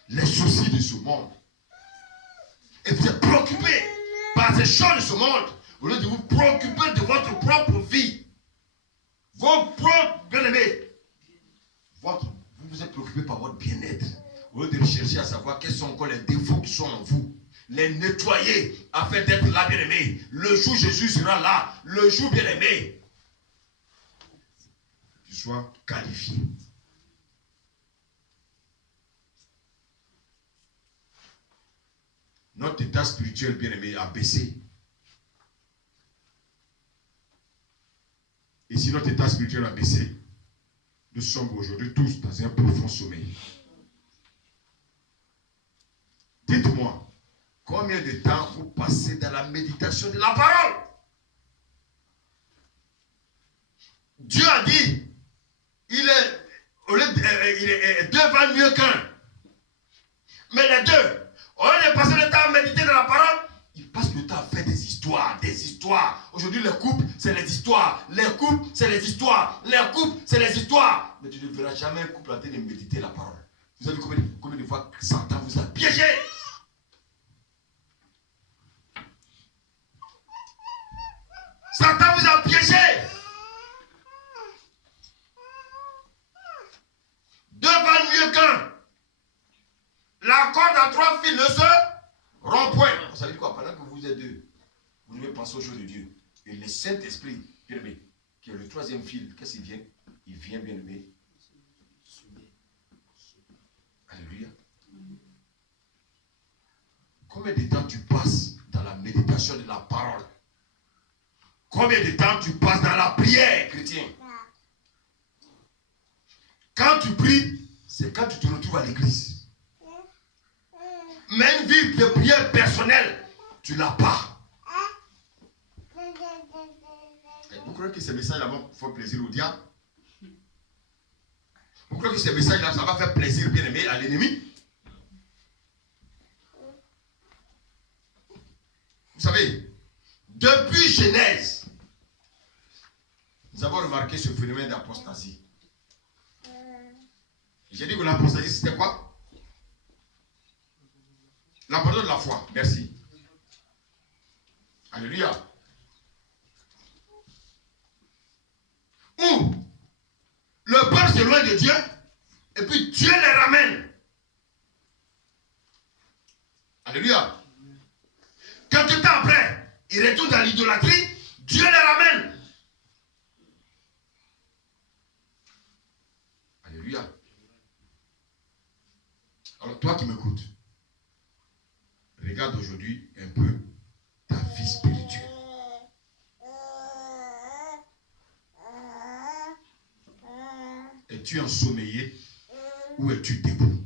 les soucis de ce monde. Et vous êtes préoccupé par ces choses de ce monde, au lieu de vous préoccuper de votre propre vie. Vos propres bien-aimés. Vous êtes préoccupé par votre bien-être. Au lieu de rechercher à savoir quels sont encore les défauts qui sont en vous. Les nettoyer afin d'être là, bien-aimé. Le jour Jésus sera là. Le jour, bien-aimé, tu sois qualifié. Notre état spirituel, bien-aimé, a baissé. Et si notre état spirituel a baissé, nous sommes aujourd'hui tous dans un profond sommeil. Dites-moi, combien de temps vous passez dans la méditation de la parole? Dieu a dit, il est deux valent mieux qu'un. Mais les deux, au lieu de passer le temps à méditer dans la parole, ils passent le temps à faire des histoires, des histoires. Aujourd'hui, les couples, c'est les histoires. Les couples, c'est les histoires. Les couples, c'est les histoires. Mais tu ne verras jamais un couple en train de méditer la parole. Vous savez combien de fois Satan vous a piégé? Satan vous a piégé. Deux valent mieux qu'un. La corde à trois fils ne se rompt point. Vous savez quoi? Pendant que vous êtes deux, vous devez penser aux choses de Dieu. Et le Saint-Esprit, bien aimé, qui est le troisième fil, qu'est-ce qu'il vient? Il vient, bien aimé. Alléluia. Combien de temps tu passes dans la méditation de la parole? Combien de temps tu passes dans la prière, chrétien? Quand tu pries, c'est quand tu te retrouves à l'église. Mais une vie de prière personnelle, tu n'as pas. Vous croyez que ces messages-là vont faire plaisir au diable? Vous croyez que ces messages-là, ça va faire plaisir, bien aimé, à l'ennemi? Vous savez, depuis Genèse, nous avons remarqué ce phénomène d'apostasie. J'ai dit que l'apostasie, c'était quoi? L'abandon de la foi. Merci. Alléluia. Ou le peuple s'éloigne de Dieu et puis Dieu les ramène. Alléluia. Quelque temps après, ils retournent dans l'idolâtrie, Dieu les ramène. Alléluia. Alors toi qui m'écoutes, regarde aujourd'hui un peu ta vie spirituelle. Es-tu ensommeillé ou es-tu debout?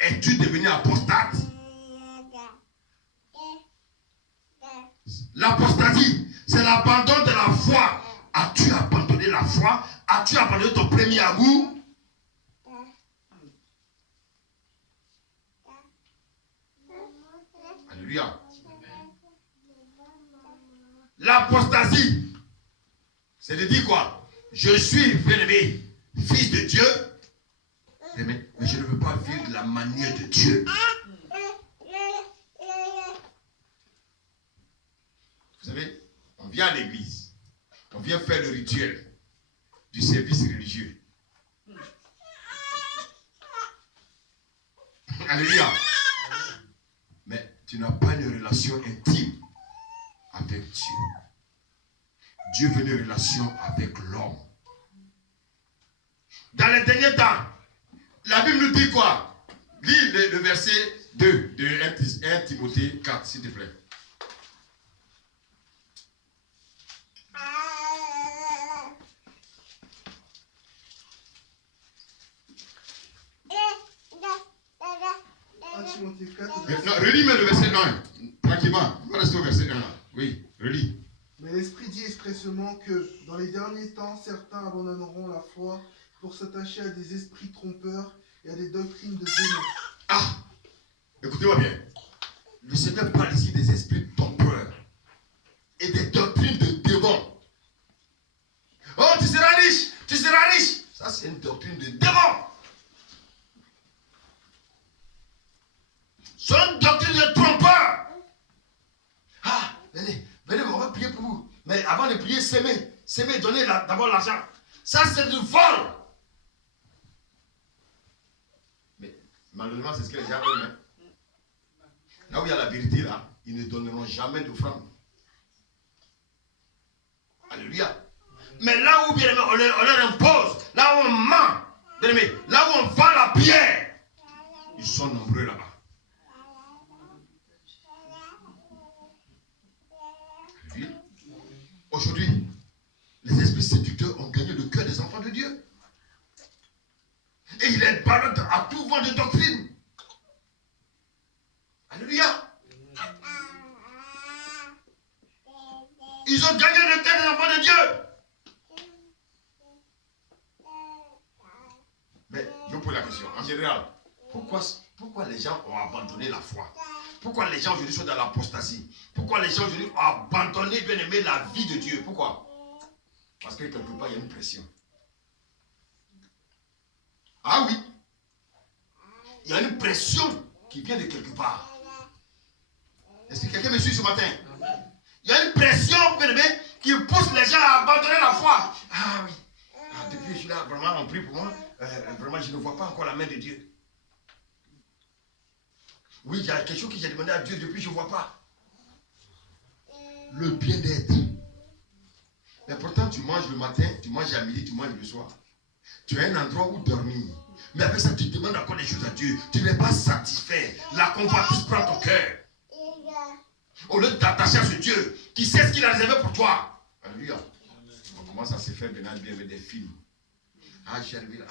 Es-tu devenu apostate? L'apostasie, c'est l'abandon de la foi. As-tu abandonné la foi? As-tu abandonné ton premier amour? Alléluia. L'apostasie, c'est de dire quoi? Je suis bien-aimé, fils de Dieu, mais je ne veux pas vivre de la manière de Dieu. Vous savez, on vient à l'église, on vient faire le rituel du service religieux. Alléluia. Mais tu n'as pas une relation intime avec Dieu. Dieu veut une relation avec l'homme. Dans les derniers temps, la Bible nous dit quoi? Lis le verset 2 de 1 Timothée 4, s'il te plaît. Non, relis-moi le verset 1, tranquillement. On va rester au verset 1 là. Oui, relis. Mais l'Esprit dit expressément que dans les derniers temps, certains abandonneront la foi pour s'attacher à des esprits trompeurs et à des doctrines de démons. Ah, écoutez-moi bien. Le Seigneur parle ici des esprits trompeurs et des doctrines de démons. Oh, tu seras riche, tu seras riche. Ça, c'est une doctrine de démons. C'est une doctrine de trompeur. Ah, venez, on va prier pour vous. Mais avant de prier, s'aimer, donnez d'abord l'argent. Ça, c'est du vol. Mais malheureusement, c'est ce que les gens veulent. Là où il y a la vérité, là, ils ne donneront jamais d'offrande. Alléluia. Mais là où, bien aimé, on leur impose, là où on ment, bien aimé, là où on vend la pierre, ils sont nombreux là-bas. Aujourd'hui, les esprits séducteurs ont gagné le cœur des enfants de Dieu. Et ils les baladent à tout vent de doctrine. Alléluia. Ils ont gagné le cœur des enfants de Dieu. Mais je vous pose la question, en général, pourquoi les gens ont abandonné la foi? Pourquoi les gens aujourd'hui sont dans l'apostasie? Pourquoi les gens aujourd'hui ont abandonné, bien aimé, la vie de Dieu? Pourquoi? Parce que quelque part, il y a une pression. Ah oui. Il y a une pression qui vient de quelque part. Est-ce que quelqu'un me suit ce matin? Il y a une pression, bien aimé, qui pousse les gens à abandonner la foi. Ah oui. Ah, depuis que je suis là, vraiment, on prie pour moi. Vraiment, je ne vois pas encore la main de Dieu. Oui, il y a quelque chose que j'ai demandé à Dieu depuis, je ne vois pas. Le bien-être. Mais pourtant, tu manges le matin, tu manges à midi, tu manges le soir. Tu as un endroit où dormir. Mais avec ça, tu demandes encore des choses à Dieu. Tu n'es pas satisfait. La convoitise prend ton cœur. Au lieu de t'attacher à ce Dieu qui sait ce qu'il a réservé pour toi. Alléluia. On commence à se faire bien avec des films. Ah, j'ai arrivé là.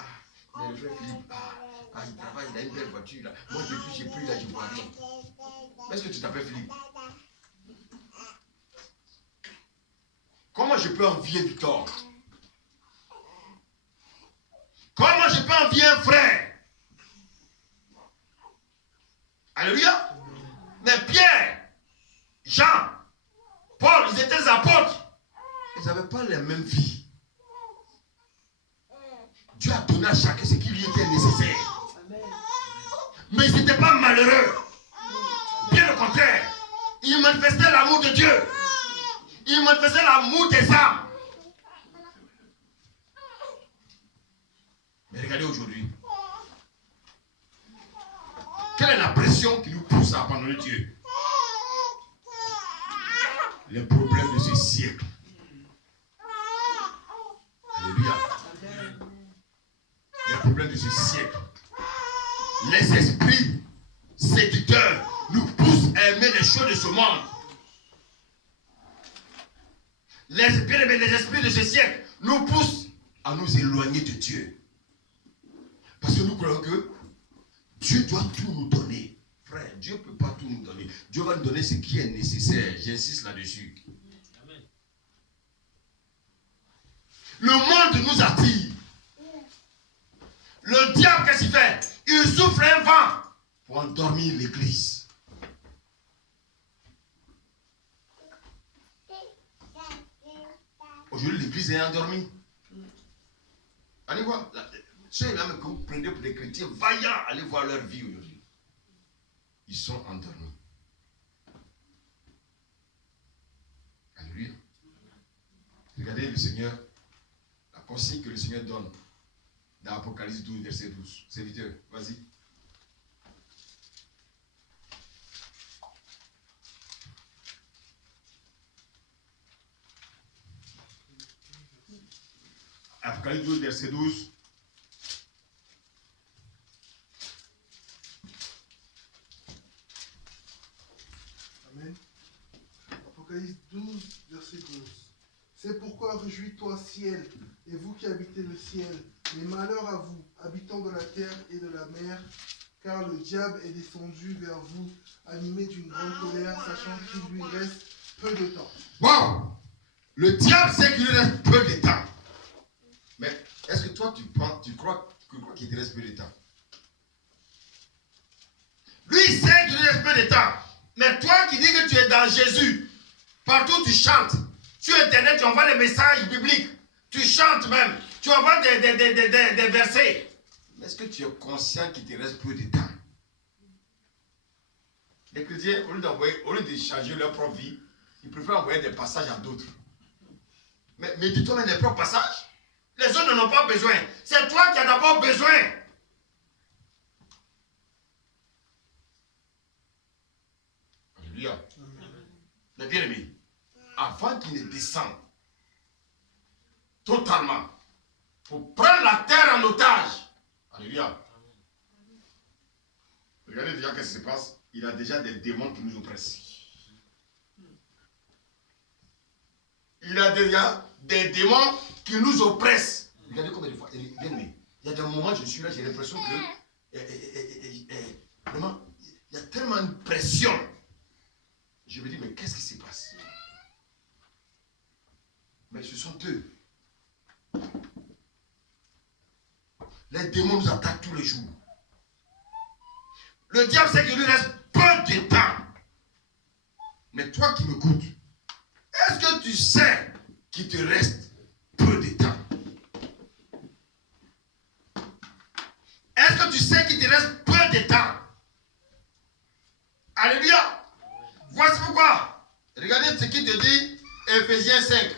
Ah, mais le frère Philippe, il travaille, il a une belle voiture là. Moi, depuis j'ai pris là, je vois rien. Est-ce que tu t'appelles Philippe? Comment je peux envier Victor? Comment je peux envier un frère? Alléluia. Mais Pierre, Jean, Paul, ils étaient des apôtres. Ils n'avaient pas les mêmes vies. Dieu a donné à chacun ce qui lui était nécessaire. Mais ils n'étaient pas malheureux. Bien au contraire. Ils manifestaient l'amour de Dieu. Ils manifestaient l'amour des âmes. Mais regardez aujourd'hui. Quelle est la pression qui nous pousse à abandonner Dieu? Les problèmes de ce siècle. Alléluia. Les problèmes de ce siècle. Les esprits séducteurs nous poussent à aimer les choses de ce monde. Les esprits de ce siècle nous poussent à nous éloigner de Dieu. Parce que nous croyons que Dieu doit tout nous donner. Frère, Dieu ne peut pas tout nous donner. Dieu va nous donner ce qui est nécessaire. J'insiste là-dessus. Le monde nous attire. Le diable, qu'est-ce qu'il fait? Il souffle un vent pour endormir l'église. Aujourd'hui, l'église est endormie. Allez voir. Ceux-là que vous prenez pour des chrétiens vaillants, allez voir leur vie aujourd'hui. Ils sont endormis. Alléluia. Regardez le Seigneur, la consigne que le Seigneur donne dans Apocalypse 12, verset 12. Serviteur, vas-y. Apocalypse 12, verset 12. Amen. Apocalypse 12, verset 12. C'est pourquoi réjouis-toi, ciel, et vous qui habitez le ciel, mais malheur à vous, habitants de la terre et de la mer, car le diable est descendu vers vous, animé d'une grande colère, sachant qu'il lui reste peu de temps. Bon, le diable sait qu'il lui reste peu de temps. Mais est-ce que toi, tu crois qu'il te reste peu de temps? Lui, il sait qu'il lui reste peu de temps. Mais toi qui dis que tu es dans Jésus, partout tu chantes. Sur Internet, tu envoies des messages bibliques. Tu chantes même. Tu envoies des versets. Mais est-ce que tu es conscient qu'il te reste peu de temps? Les chrétiens, au lieu de changer leur propre vie, ils préfèrent envoyer des passages à d'autres. Mais dis-toi même les propres passages. Les autres n'en ont pas besoin. C'est toi qui as d'abord besoin. Alléluia. Mais bien aimé, avant qu'il ne descende totalement pour prendre la terre en otage. Alléluia. Regardez déjà qu'est-ce qui se passe. Il a déjà des démons qui nous oppressent. Il a déjà des démons qui nous oppressent. Regardez combien de fois. Bien aimé, il y a des moments, je suis là, j'ai l'impression que vraiment, il y a tellement de pression. Je me dis, mais qu'est-ce qui se passe? Mais ce sont eux. Les démons nous attaquent tous les jours. Le diable sait qu'il lui reste peu de temps. Mais toi qui m'écoutes, est-ce que tu sais qu'il te reste peu de temps? Est-ce que tu sais qu'il te reste peu de temps? Alléluia. Voici pourquoi. Regardez ce qu'il te dit, Ephésiens 5.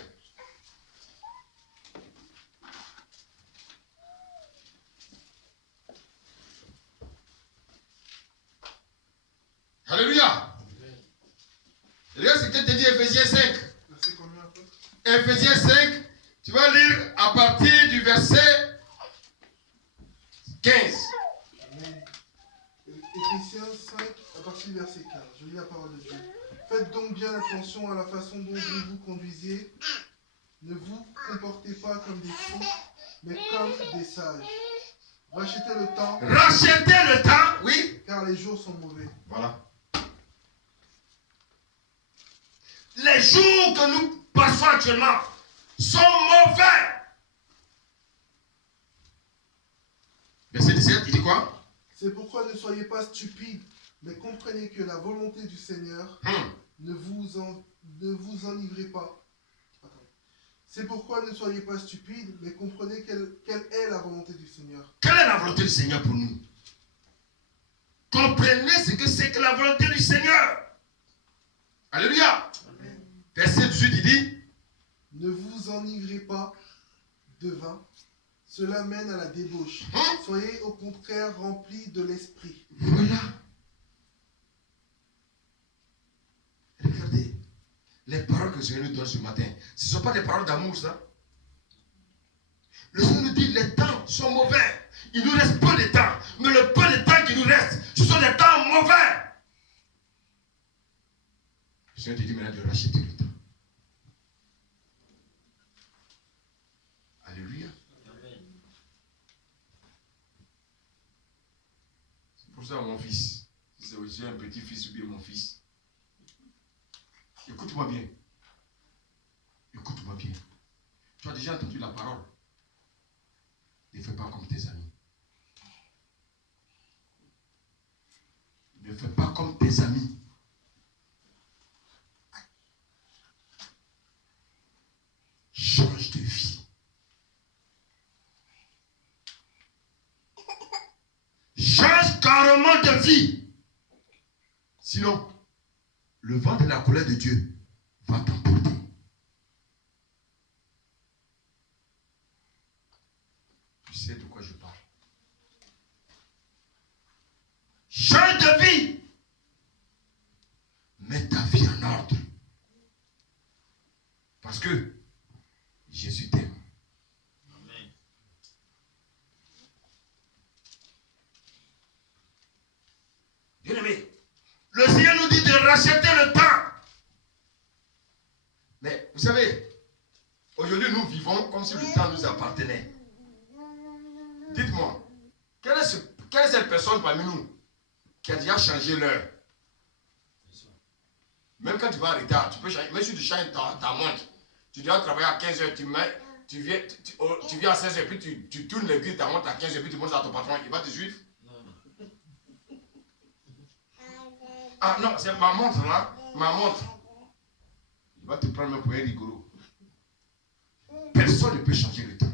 Alléluia. Regarde ce qu'il te dit, Ephésiens 5. Verset combien après? Ephésiens 5, tu vas lire à partir du verset 15. Amen. Éphésiens 5, à partir du verset 15. Je lis la parole de Dieu. Faites donc bien attention à la façon dont vous vous conduisez. Ne vous comportez pas comme des fous, mais comme des sages. Rachetez le temps. Rachetez le temps, oui. Car les jours sont mauvais. Voilà. Les jours que nous passons actuellement sont mauvais. Verset 17, il dit quoi? C'est pourquoi ne soyez pas stupides, mais comprenez que la volonté du Seigneur ne vous enivrez pas. Attends. C'est pourquoi ne soyez pas stupides, mais comprenez quelle est la volonté du Seigneur. Quelle est la volonté du Seigneur pour nous? Comprenez ce que c'est que la volonté du Seigneur. Alléluia. Verset 18, il dit, Ne vous enivrez pas de vin, cela mène à la débauche. Soyez au contraire remplis de l'esprit. voilà. Regardez, les paroles que le Seigneur nous donne ce matin, ce ne sont pas des paroles d'amour, ça. Le Seigneur nous dit, les temps sont mauvais. Il nous reste peu de temps. Mais le peu de temps qui nous reste, ce sont des temps mauvais. Le Seigneur te dit maintenant de racheter le temps. Alléluia. C'est pour ça, mon fils, si c'est aussi un petit-fils ou bien mon fils, écoute-moi bien. Écoute-moi bien. Tu as déjà entendu la parole. Ne fais pas comme tes amis. Ne fais pas comme tes amis. Change de vie. Change carrément de vie. Sinon, le vent de la colère de Dieu va t'emporter. Tu sais de quoi je parle. Change de vie. Mets ta vie en ordre. Parce que Jésus t'aime. Amen. Bien-aimé, le Seigneur nous dit de racheter le temps. Mais vous savez, aujourd'hui nous vivons comme si le temps nous appartenait. Dites-moi, quelle est cette personne parmi nous qui a déjà changé l'heure? Même quand tu vas en retard, tu peux changer. Même si tu changes ta montre, tu dois travailler à 15h, tu viens à 16h, puis tu tournes l'aiguille de ta montre à 15h, puis tu montres à ton patron, il va te suivre? Ah non, c'est ma montre là, ma montre. Il va te prendre même pour un rigolo. Personne ne peut changer le temps.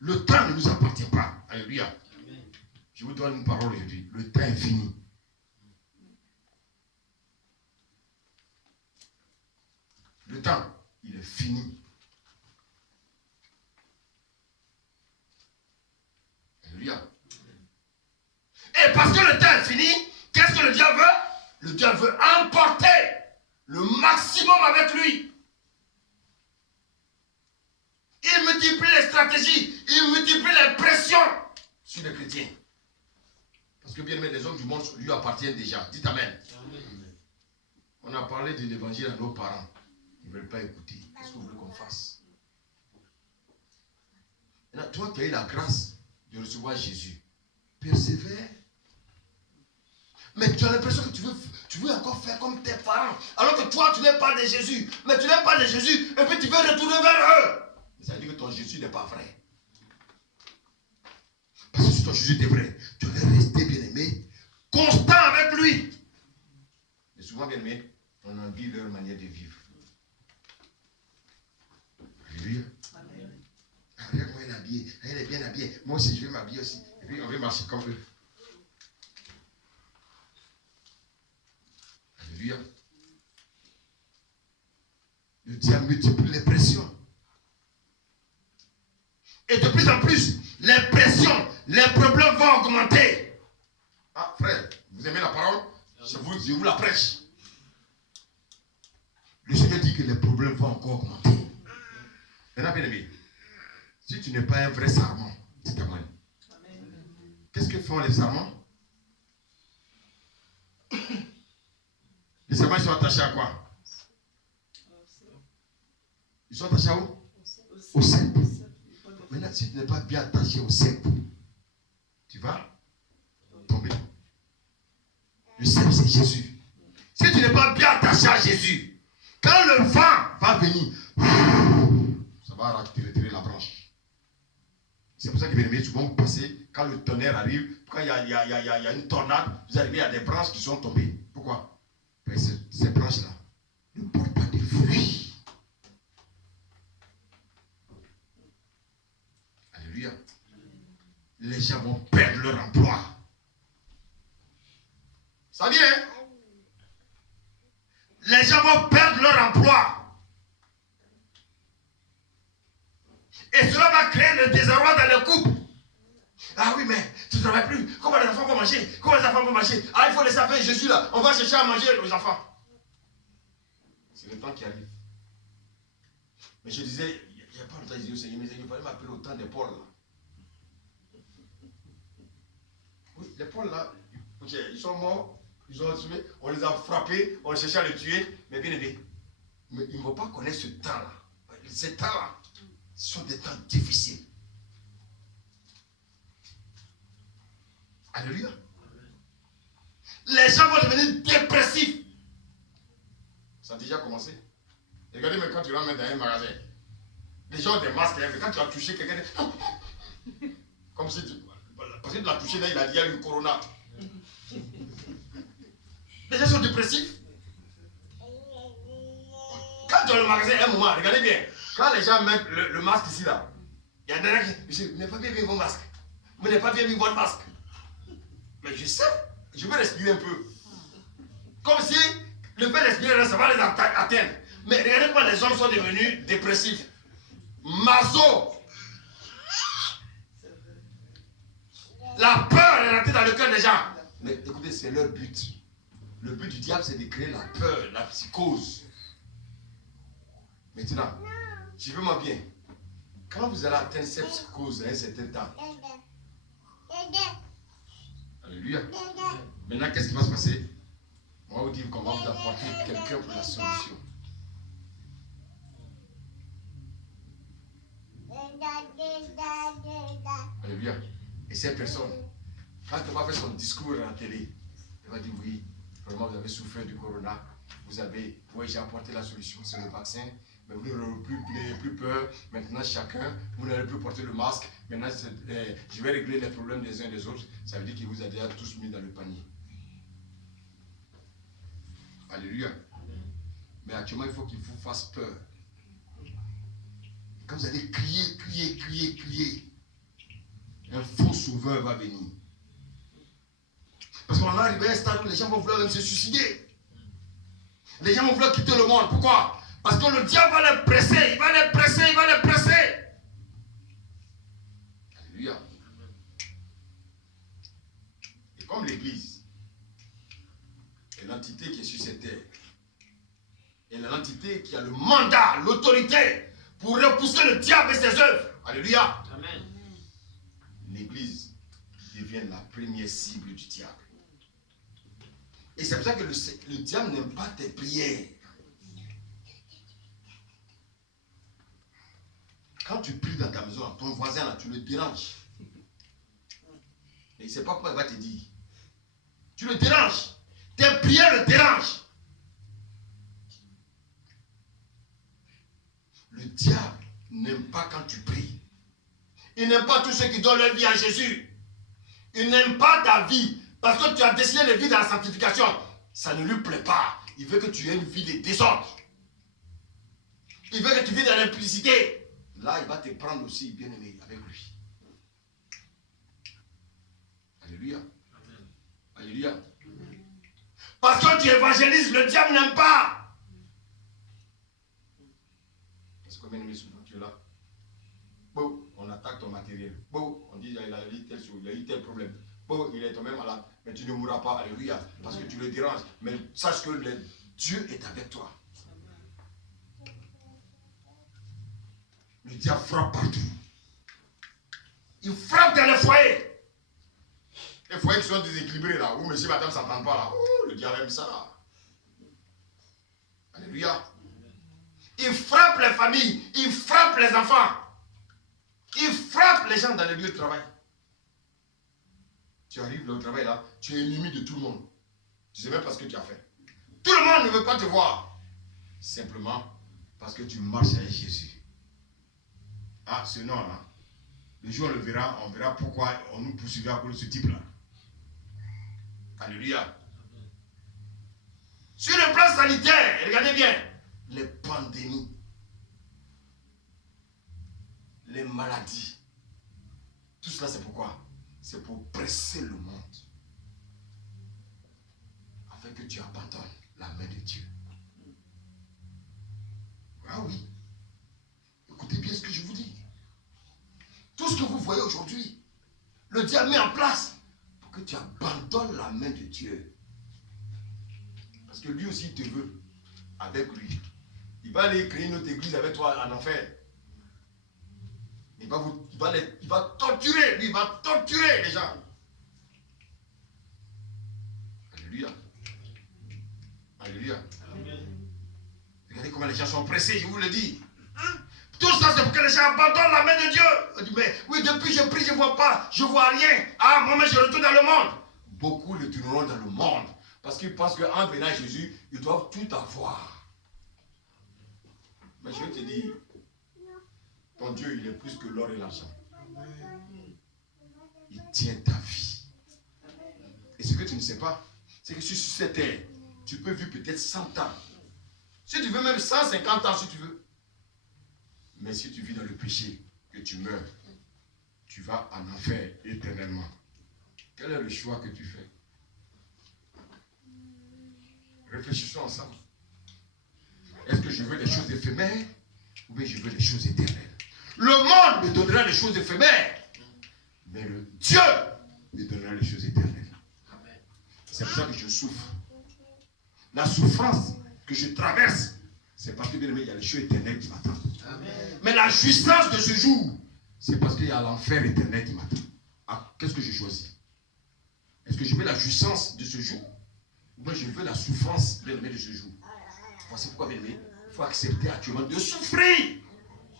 Le temps ne nous appartient pas. Alléluia. Je vous donne une parole aujourd'hui. Le temps est fini. Le temps, il est fini. Alléluia. Et parce que le temps est fini, qu'est-ce que le diable veut? Le diable veut emporter le maximum avec lui. Il multiplie les stratégies, il multiplie les pressions sur les chrétiens. Parce que bien aimé, les hommes du monde lui appartiennent déjà. Dites Amen. On a parlé de l'évangile à nos parents. Ils ne veulent pas écouter. Qu'est-ce que vous voulez qu'on fasse? Maintenant, toi qui as eu la grâce de recevoir Jésus, persévère. Mais tu as l'impression que tu veux encore faire comme tes parents. Alors que toi, tu n'es pas de Jésus. Mais tu n'es pas de Jésus. Et puis tu veux retourner vers eux. Ça veut dire que ton Jésus n'est pas vrai. Parce que si ton Jésus était vrai, tu allais rester bien-aimé, constant avec lui. Et souvent, bien-aimé, on envie leur manière de vivre. Alléluia. Ah, regarde comment elle est habillée. Elle est bien habillée. Moi aussi, je vais m'habiller aussi. Et puis, on va marcher comme eux. Alléluia. Le diable multiplie les pressions. Et de plus en plus, les pressions, les problèmes vont augmenter. Ah, frère, vous aimez la parole? Je vous la prêche. Le Seigneur dit que les problèmes vont encore augmenter. Maintenant, bien aimé, si tu n'es pas un vrai sarment, c'est à moi. Qu'est-ce que font les sarments? Les sarments, ils sont attachés à quoi? Ils sont attachés à où? Au cep. Maintenant, si tu n'es pas bien attaché au cep, tu vas tomber. Le cep, c'est Jésus. Si tu n'es pas bien attaché à Jésus, quand le vent va venir, ça va retirer la branche. C'est pour ça que, bien aimé, souvent vous passez, quand le tonnerre arrive, quand il y a une tornade, vous arrivez à des branches qui sont tombées. Pourquoi? Parce que ces branches-là ne portent pas de fruits. Alléluia. Les gens vont perdre leur emploi. Ça vient, hein? Les gens vont perdre leur emploi. Et cela va créer le désarroi dans le couple. Ah oui, mais tu ne travailles plus. Comment les enfants vont manger? Comment les enfants vont manger? Ah, il faut laisser faire Jésus là. On va chercher à manger aux enfants. C'est le temps qui arrive. Mais je disais, il n'y a pas longtemps, je disais au Seigneur, mais il fallait m'appeler au temps des Paul là. Oui, les Paul là, ils sont morts, ils ont tué, on les a frappés, on cherchait à les tuer, mais bien aimé. Mais ils ne vont pas connaître ce temps-là. Ces temps-là, ce sont des temps difficiles. Alléluia. Les gens vont devenir dépressifs. Ça a déjà commencé. Regardez, mais quand tu rentres dans un magasin, les gens ont des masques, mais quand tu as touché quelqu'un, comme si tu. Parce que tu l'as touché, là, il a dit il y a une corona. Les gens sont dépressifs. Quand tu as le magasin, un moment, regardez bien, quand les gens mettent le masque ici, là, il y a des gens qui disent, vous n'avez pas bien mis vos masques. Vous n'avez pas bien mis votre masque. Mais je sais, je vais respirer un peu. Comme si le fait de respirer, ça va les atteindre. Mais regardez comment les hommes sont devenus dépressifs. Maso. La peur est rentrée dans le cœur des gens. Mais écoutez, c'est leur but. Le but du diable, c'est de créer la peur, la psychose. Maintenant, suivez-moi bien. Quand vous allez atteindre cette psychose à un certain temps, alléluia. Maintenant, qu'est-ce qui va se passer? On va vous dire qu'on va vous apporter quelqu'un pour la solution. Alléluia. Et cette personne, quand elle va faire son discours à la télé, elle va dire oui, vraiment vous avez souffert du corona, vous avez, oui, j'ai apporté la solution, c'est le vaccin, mais vous n'aurez plus peur, maintenant chacun, vous n'allez plus porter le masque, maintenant je vais régler les problèmes des uns et des autres, ça veut dire qu'il vous a déjà tous mis dans le panier. Alléluia. Mais actuellement, il faut qu'il vous fasse peur. Quand vous allez crier, un faux sauveur va venir. Parce qu'on va arriver à un stade où les gens vont vouloir même se suicider. Les gens vont vouloir quitter le monde. Pourquoi? Parce que le diable va les presser, il va les presser. Alléluia. Et comme l'Église est l'entité qui est sur cette terre, et l'entité qui a le mandat, l'autorité pour repousser le diable et ses œuvres. Alléluia. Amen. L'Église devient la première cible du diable. Et c'est pour ça que le diable n'aime pas tes prières. Quand tu pries dans ta maison, ton voisin, là, tu le déranges. Et il ne sait pas quoi il va te dire. Tu le déranges. Tes prières le dérangent. Le diable n'aime pas quand tu pries. Il n'aime pas tous ceux qui donnent leur vie à Jésus. Il n'aime pas ta vie parce que tu as décidé de vivre dans la sanctification. Ça ne lui plaît pas. Il veut que tu aies une vie de désordre. Il veut que tu vives dans l'implicité. Là, il va te prendre aussi, bien aimé, avec lui. Alléluia. Amen. Alléluia. Amen. Parce que tu évangélises, le diable n'aime pas. Est-ce que bien aimé, souvent tu es là? Bon, on attaque ton matériel. Bon, on dit il a eu tel chose, il a eu tel problème. Bon, il est tombé malade, mais tu ne mourras pas. Alléluia. Parce que tu le déranges. Mais sache que Dieu est avec toi. Le diable frappe partout. Il frappe dans les foyers. Les foyers qui sont déséquilibrés là, où monsieur et madame ne s'entendent pas là. Oh, le diable aime ça. Alléluia. Il frappe les familles, il frappe les enfants. Il frappe les gens dans les lieux de travail. Tu arrives là au travail là, tu es ennemi de tout le monde. Tu ne sais même pas ce que tu as fait. Tout le monde ne veut pas te voir. Simplement parce que tu marches avec Jésus. Ah, ce nom-là, le jour on le verra, on verra pourquoi on nous poursuivait à cause de ce type-là. Alléluia. Sur le plan sanitaire, regardez bien, les pandémies, les maladies, tout cela c'est pourquoi? C'est pour presser le monde. afin que tu abandonnes la main de Dieu. Ah oui. Écoutez bien ce que je vous dis. Tout ce que vous voyez aujourd'hui, le diable met en place pour que tu abandonnes la main de Dieu. Parce que lui aussi, il te veut avec lui. Il va aller créer une autre église avec toi en enfer. Il va torturer, lui, il va torturer les gens. Alléluia. Alléluia. Regardez comment les gens sont pressés, je vous le dis. Tout ça, c'est pour que les gens abandonnent la main de Dieu. On dit, mais oui, depuis je prie, je ne vois pas, je ne vois rien. Ah, moi-même, je retourne dans le monde. Beaucoup retourneront dans le monde. Parce qu'ils pensent qu'en venant à Jésus, ils doivent tout avoir. Mais je vais te dire, ton Dieu, il est plus que l'or et l'argent. Il tient ta vie. Et ce que tu ne sais pas, c'est que sur cette terre, tu peux vivre peut-être 100 ans. Si tu veux même 150 ans, si tu veux. Mais si tu vis dans le péché, que tu meurs, tu vas en enfer éternellement. Quel est le choix que tu fais? Réfléchissons ensemble. Est-ce que je veux des choses éphémères ou bien je veux des choses éternelles? Le monde me donnera les choses éphémères, mais le Dieu me donnera les choses éternelles. C'est pour ça que je souffre. La souffrance que je traverse, c'est parce que bien aimé, il y a les choses éternelles qui m'attendent. Mais la jouissance de ce jour, c'est parce qu'il y a l'enfer éternel qui m'attend. Ah, qu'est-ce que je choisis? Est-ce que je veux la jouissance de ce jour? Ou bien je veux la souffrance, bien aimé, de ce jour? C'est pourquoi, bien aimé, il faut accepter actuellement de souffrir.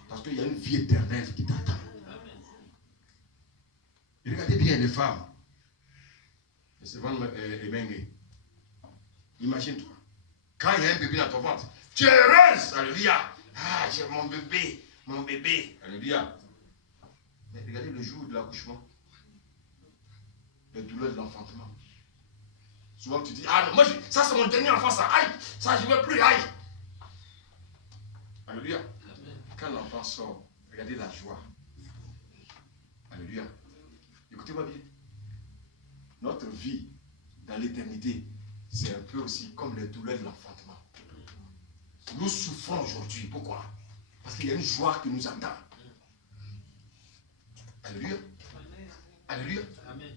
Parce qu'il y a une vie éternelle qui t'attend. Et regardez bien les femmes. C'est vraiment imagine-toi. Quand il y a un bébé dans ton ventre, tu es heureuse. Alléluia. Ah, j'ai mon bébé. Mon bébé. Alléluia. Mais regardez le jour de l'accouchement. Les douleurs de l'enfantement. Souvent tu dis, ah non, moi, ça c'est mon dernier enfant, ça. Aïe, ça je ne veux plus, aïe. Alléluia. Quand l'enfant sort, regardez la joie. Alléluia. Écoutez-moi bien. Notre vie dans l'éternité, c'est un peu aussi comme les douleurs de l'enfantement. Nous souffrons aujourd'hui. Pourquoi? Parce qu'il y a une joie qui nous attend. Alléluia. Alléluia. Amen.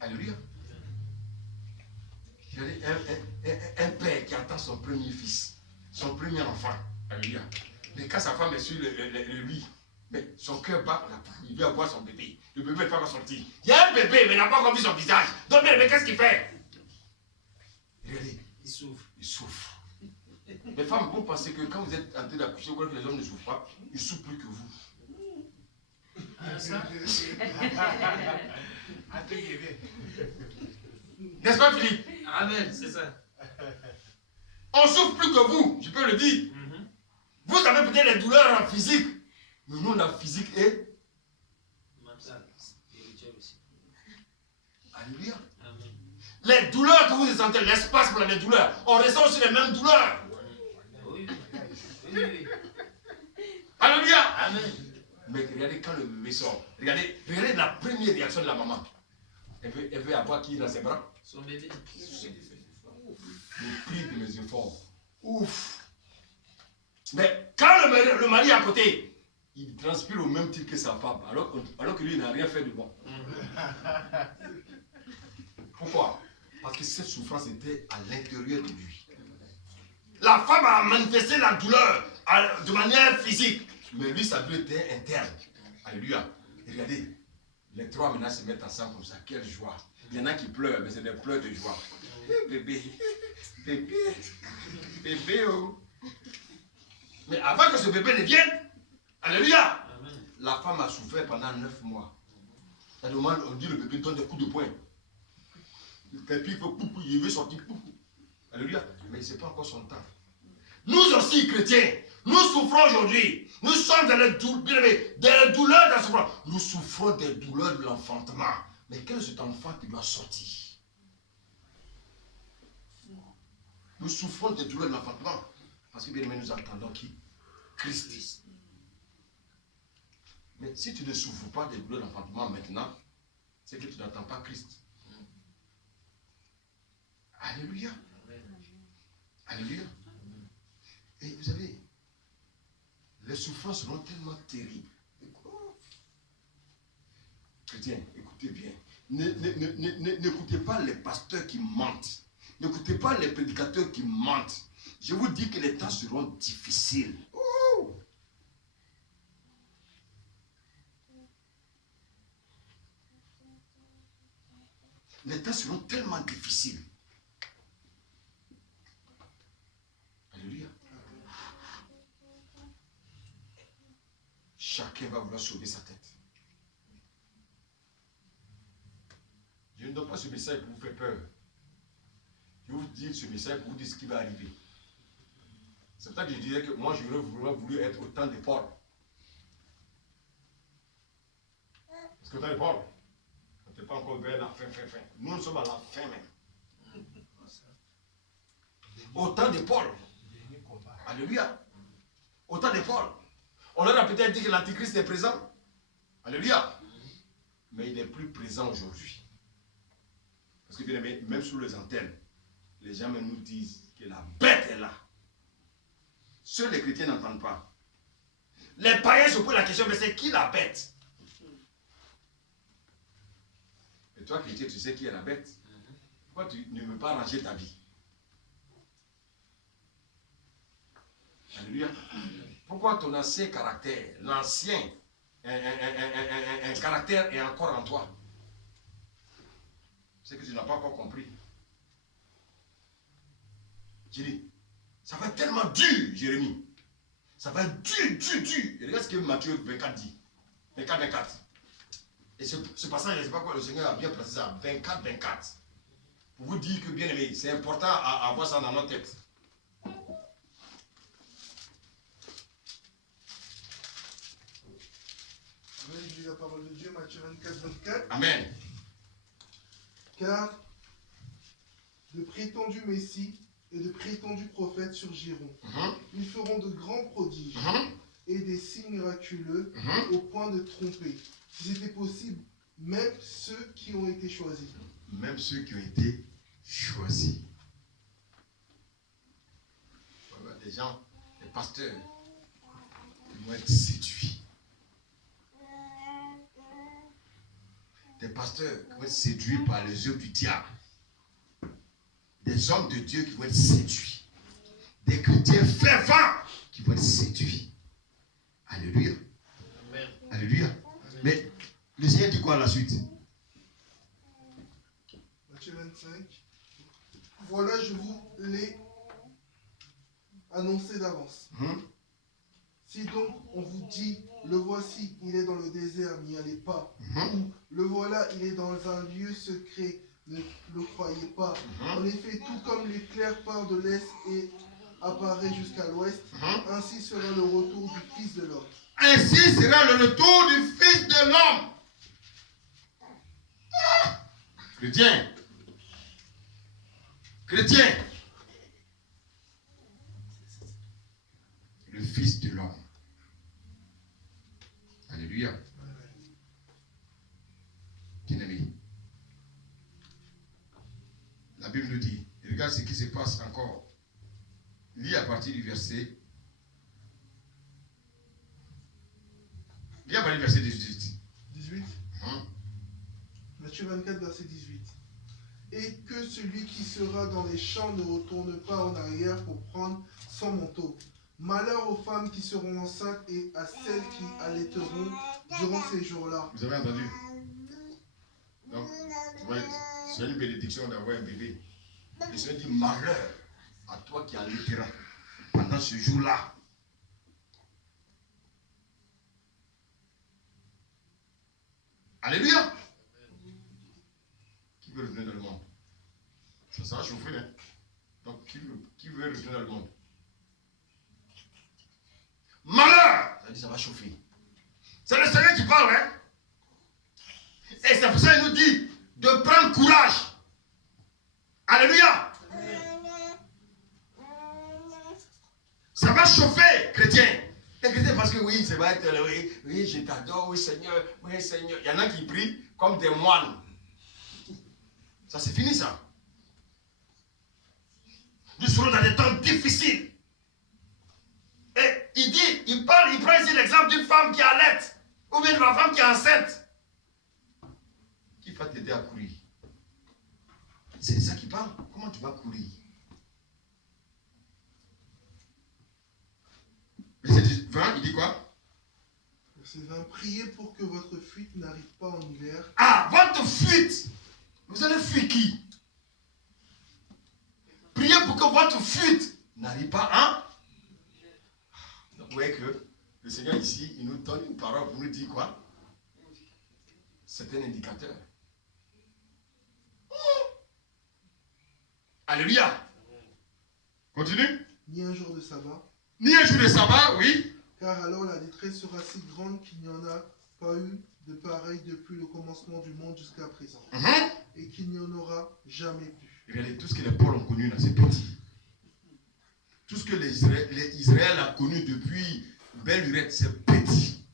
Alléluia. Un père qui attend son premier fils, son premier enfant. Alléluia. Mais quand sa femme est sur le lit, mais son cœur bat, il veut avoir son bébé. Le bébé n'est pas encore sorti. Il y a un bébé, mais il n'a pas encore vu son visage. Donc, mais qu'est-ce qu'il fait? Regardez. Il souffre. Il souffre. Les femmes, vous pensez que quand vous êtes en train d'accoucher, vous voyez que les hommes ne souffrent pas, ils souffrent plus que vous. N'est-ce pas, Philippe? Amen, c'est ça. On souffre plus que vous, je peux le dire. Vous avez peut-être les douleurs en physique, mais nous, la physique est Mental, spirituel aussi. Alléluia. Amen. Les douleurs que vous ressentez, l'espace pour les douleurs, on ressent aussi les mêmes douleurs. Oui, oui. Alléluia. Amen. Mais regardez quand le bébé sort, regardez la première réaction de la maman. Elle veut avoir qui dans ses bras? Son bébé. Le prix de mes efforts. Ouf. Mais quand le mari est à côté, il transpire au même titre que sa femme, alors que lui n'a rien fait de bon. Pourquoi? Parce que cette souffrance était à l'intérieur de lui. La femme a manifesté la douleur de manière physique, mais lui, sa douleur était interne. Alléluia. Et regardez, les trois maintenant se mettent ensemble comme ça. Quelle joie. Il y en a qui pleurent, mais c'est des pleurs de joie. Bébé, bébé, bébé, oh. Mais avant que ce bébé ne vienne, alléluia, Amen. la femme a souffert pendant 9 mois. Ça demande, on dit le bébé donne des coups de poing. Et puis il faut poupou, il veut sortir poupou. Alléluia. Mais ce n'est pas encore son temps. Nous aussi, chrétiens, nous souffrons aujourd'hui. Nous sommes dans les douleurs de la souffrance. Nous souffrons des douleurs de l'enfantement. Mais quel est cet enfant qui doit sortir? Nous souffrons des douleurs de l'enfantement. Parce que bien aimé, nous attendons qui? Christ. Mais si tu ne souffres pas des douleurs d'enfantement maintenant, c'est que tu n'attends pas Christ. Alléluia. Alléluia. Et vous savez, les souffrances seront tellement terribles. Chrétiens, écoutez bien. N'écoutez pas les pasteurs qui mentent. N'écoutez pas les prédicateurs qui mentent. Je vous dis que les temps seront difficiles. Ouh. Les temps seront tellement difficiles. Alléluia. Chacun va vouloir sauver sa tête. Je ne donne pas ce message pour vous faire peur. Je vais vous dire ce message pour vous dire ce qui va arriver. C'est pour ça que je disais que moi, j'aurais vraiment voulu être au temps de Paul. Parce que au temps de Paul, on n'était pas encore vers la fin. Nous, nous sommes à la fin même. Au temps de Paul. Alléluia. Au temps de Paul. On leur a peut-être dit que l'Antichrist est présent. Alléluia. Mais il n'est plus présent aujourd'hui. Parce que bien aimé, même sous les antennes, les gens même nous disent que la bête est là. Seuls les chrétiens n'entendent pas. Les païens se posent la question, mais c'est qui la bête? Et toi, chrétien, tu sais qui est la bête? Pourquoi tu ne veux pas ranger ta vie? Alléluia. Pourquoi ton ancien caractère, l'ancien, un caractère est encore en toi? C'est que tu n'as pas encore compris. J'ai dit, ça va être tellement dur, Jérémie. Ça va être dur. Et regarde ce que Matthieu 24 dit. 24. Et ce passage, je ne sais pas quoi, le Seigneur a bien placé ça. 24. Pour vous dire que, bien aimé, c'est important à avoir ça dans notre tête. Amen, je lis la parole de Dieu, Matthieu 24. Amen. Car de prétendus Messie et de prétendus prophètes surgiront. Ils feront de grands prodiges et des signes miraculeux au point de tromper, si c'était possible, même ceux qui ont été choisis. Même ceux qui ont été choisis. Voilà, des gens, des pasteurs, qui vont être séduits. Des pasteurs qui vont être séduits par les œuvres du diable. Des hommes de Dieu qui vont être séduits. Des chrétiens fervents qui vont être séduits. Alléluia. Amen. Alléluia. Mais le Seigneur dit quoi à la suite? Matthieu 25. Voilà, je vous l'ai annoncé d'avance. Si donc on vous dit, le voici, il est dans le désert, n'y allez pas. Ou le voilà, il est dans un lieu secret, ne le croyez pas. En effet, tout comme l'éclair part de l'est et apparaît jusqu'à l'ouest, ainsi sera le retour du Fils de l'homme. Ainsi sera le retour du Fils de l'homme. Chrétien. Le Fils de l'homme. Alléluia. Bien-aimé. La Bible nous dit, regarde ce qui se passe encore. Lis à partir du verset. Lis à partir du verset 18. 18. Matthieu 24, verset 18. Et que celui qui sera dans les champs ne retourne pas en arrière pour prendre son manteau. Malheur aux femmes qui seront enceintes et à celles qui allaiteront durant ces jours-là. Vous avez entendu? Donc, c'est une bénédiction d'avoir un bébé. Le Seigneur dit malheur à toi qui allaiteras pendant ce jour-là. Alléluia. Qui veut revenir dans le monde? Ça va chauffer, hein? Donc, qui veut revenir dans le monde? Malheur! Ça dit ça va chauffer. C'est le Seigneur qui parle, hein? Et c'est pour ça qu'il nous dit de prendre courage. Alléluia! Ça va chauffer, chrétien. Les chrétiens parce que oui, ça va être oui, je t'adore, oui Seigneur, oui Seigneur. Il y en a qui prient comme des moines. Ça c'est fini ça. nous serons dans des temps difficiles. Et il prend ici l'exemple d'une femme qui allait, ou bien d'une femme qui est enceinte. Qui va t'aider à courir? C'est ça qui parle. Comment tu vas courir? Verset 20, il dit quoi? Verset 20. Priez pour que votre fuite n'arrive pas en hiver. Ah, votre fuite! Vous allez fuir qui? Priez pour que votre fuite n'arrive pas, hein? Donc, vous voyez que le Seigneur ici, il nous donne une parole pour nous dire quoi? C'est un indicateur. Alléluia. Continue. Ni un jour de sabbat. Ni un jour de sabbat, oui. Car alors la détresse sera si grande qu'il n'y en a pas eu de pareil depuis le commencement du monde jusqu'à présent. Et qu'il n'y en aura jamais plus. Regardez, tout ce que les Paul ont connu là, c'est petit. Tout ce que les Israël a connu depuis belle lurette, c'est petit.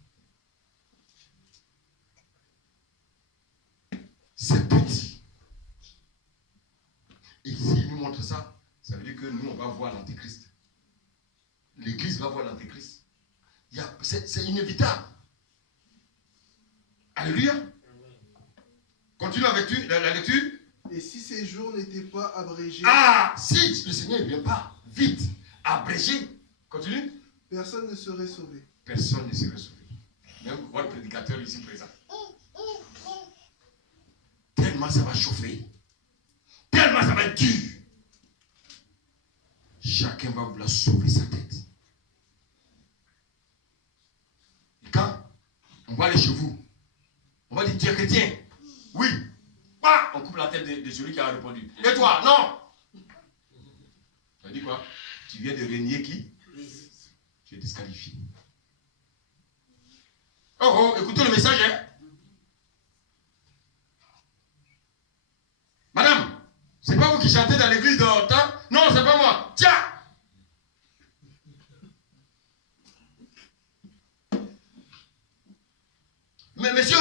C'est petit. Et s'il nous montre ça, ça veut dire que nous, on va voir l'Antéchrist. L'Église va voir l'Antéchrist. C'est inévitable. Alléluia. Continue avec la lecture. Et si ces jours n'étaient pas abrégés, Ah, si le Seigneur ne vient pas vite, abrégé, continue. personne ne serait sauvé. Personne ne serait sauvé. Même votre prédicateur ici présent. Tellement ça va chauffer. Tellement ça va être dur. Chacun va vouloir sauver sa tête. Et quand on va aller chez vous, on va dire tu es chrétien. Oui. On coupe la tête de celui qui a répondu. Et toi, non. Ça dit quoi? Tu viens de régner qui? Tu es disqualifié. Oh, écoutez le message, hein? Madame, c'est pas vous qui chantez dans l'église de temps? Non, c'est pas moi. Tiens! Mais monsieur,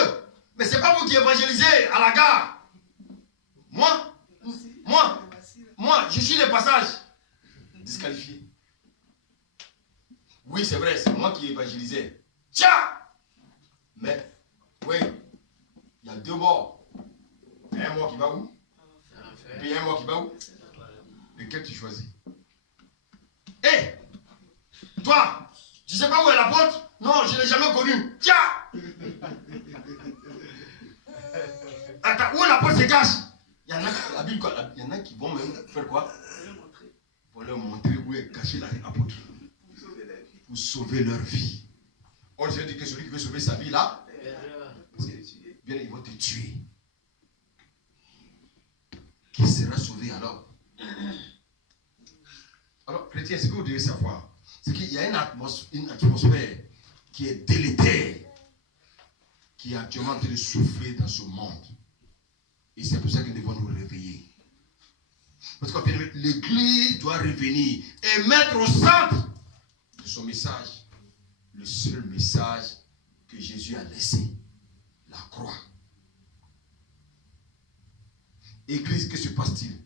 mais c'est pas vous qui évangélisez à la gare. Moi, je suis de passage. Disqualifié. Oui, c'est vrai, c'est moi qui évangélisais. Tiens! Mais, oui, il y a deux morts. Un mort qui va où? Et puis un mort qui va où? Lequel tu choisis? Hé! Toi, tu sais pas où est l'apôtre? Non, je ne l'ai jamais connu. Tiens! Attends, où l'apôtre se cache? Il y en a, la Bible, il y en a qui vont même faire quoi? Pour leur montrer où est caché l'apôtre. Pour sauver leur vie. Or, je dis que celui qui veut sauver sa vie là, bien, ils vont te tuer. Qui sera sauvé alors? Alors, chrétien, ce que vous devez savoir, c'est qu'il y a une atmosphère qui est délétère, qui est actuellement en train de souffler dans ce monde. Et c'est pour ça que nous devons nous réveiller. Parce que l'Église doit revenir et mettre au centre de son message le seul message que Jésus a laissé, la croix. Église, que se passe-t-il?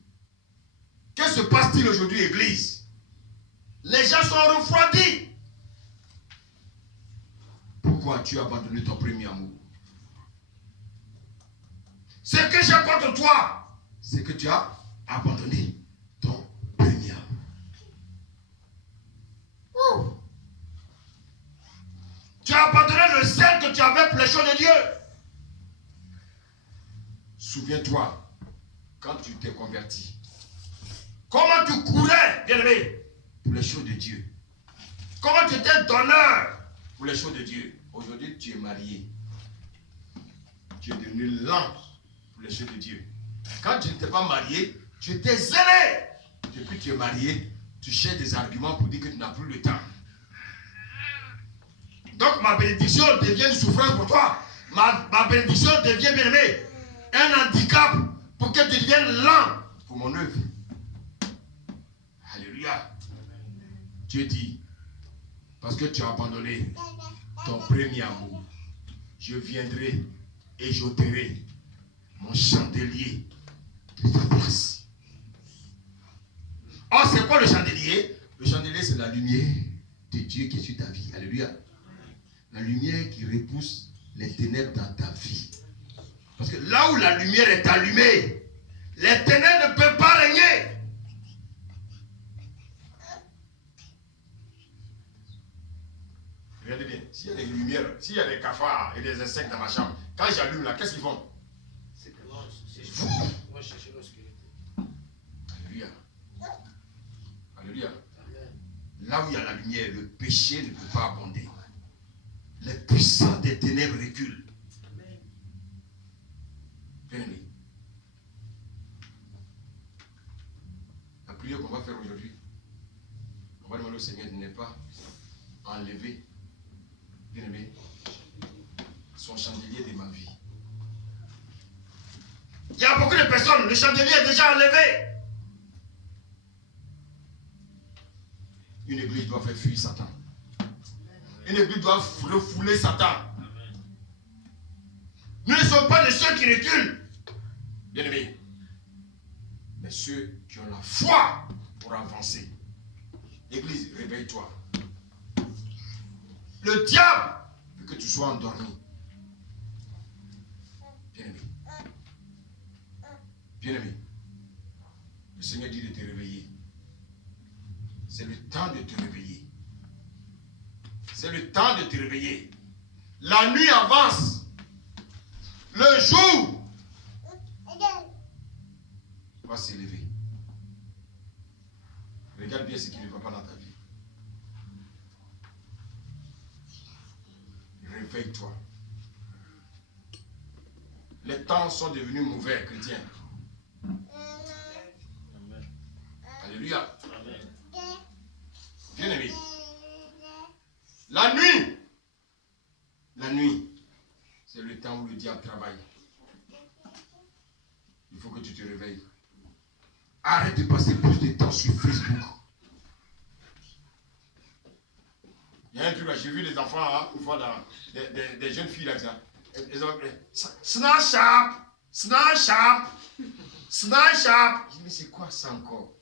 Que se passe-t-il aujourd'hui, Église? Les gens sont refroidis. Pourquoi tu as abandonné ton premier amour? Ce que j'ai contre toi, c'est que tu as abandonné ton premier amour. Tu as abandonné le zèle que tu avais pour les choses de Dieu. Souviens-toi, quand tu t'es converti, comment tu courais, bien-aimé, pour les choses de Dieu. Comment tu étais donneur pour les choses de Dieu. Aujourd'hui, tu es marié. Tu es devenu lent pour les choses de Dieu. Quand tu n'étais pas marié, tu étais zélé. Depuis que tu es marié, tu cherches des arguments pour dire que tu n'as plus le temps. Donc ma bénédiction devient une souffrance pour toi. Ma bénédiction devient, bien-aimé, un handicap pour que tu deviennes lent pour mon œuvre. Alléluia. Dieu dit, parce que tu as abandonné ton premier amour, je viendrai et j'ôterai mon chandelier de ta place. Oh, Alors, c'est quoi le chandelier? Le chandelier, c'est la lumière de Dieu qui est sur ta vie. Alléluia. La lumière qui repousse les ténèbres dans ta vie. Parce que là où la lumière est allumée, les ténèbres ne peuvent pas régner. Regardez bien, s'il y a des lumières, s'il y a des cafards et des insectes dans ma chambre, quand j'allume là, qu'est-ce qu'ils font? C'est que moi, moi, je cherche l'obscurité. Alléluia. Alléluia. Amen. Là où il y a la lumière, le péché ne peut pas abonder. Les puissants des ténèbres reculent. Amen. Bien-aimé, la prière qu'on va faire aujourd'hui, on va demander au Seigneur de ne pas enlever, bien-aimé, son chandelier de ma vie. Il y a beaucoup de personnes, le chandelier est déjà enlevé. Une église doit faire fuir Satan. Une église doit refouler Satan. Nous ne sommes pas de ceux qui reculent, bien-aimés, mais ceux qui ont la foi pour avancer. Église, réveille-toi. Le diable veut que tu sois endormi. Bien-aimé. Bien-aimé. Le Seigneur dit de te réveiller. C'est le temps de te réveiller. C'est le temps de te réveiller. La nuit avance. Le jour va s'élever. Regarde bien ce qui ne va pas dans ta vie. Réveille-toi. Les temps sont devenus mauvais, chrétiens. Alléluia. Bien-aimé. La nuit, c'est le temps où le diable travaille. Il faut que tu te réveilles. Arrête de passer plus de temps sur Facebook. Il y a un truc là, j'ai vu des enfants, hein, une fois, des jeunes filles là, elles ont appelé Snapchat. Je dis, mais c'est quoi ça encore?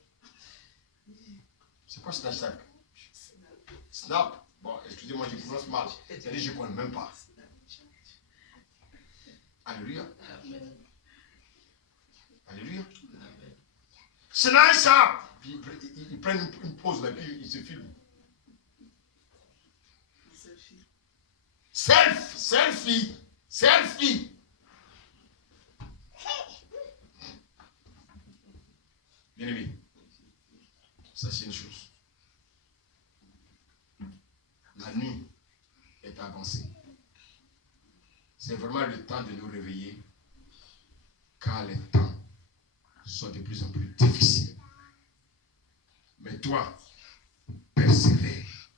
C'est quoi Snapchat? Snap. Bon, excusez-moi, je prononce mal. C'est-à-dire, je ne connais même pas. Alléluia. Alléluia. Snapchat. Puis ils prennent une pause là, puis ils se filment. Selfie. Bien-aimé, sachez une chose. La nuit est avancée. C'est vraiment le temps de nous réveiller, car les temps sont de plus en plus difficiles. Mais toi, persévère.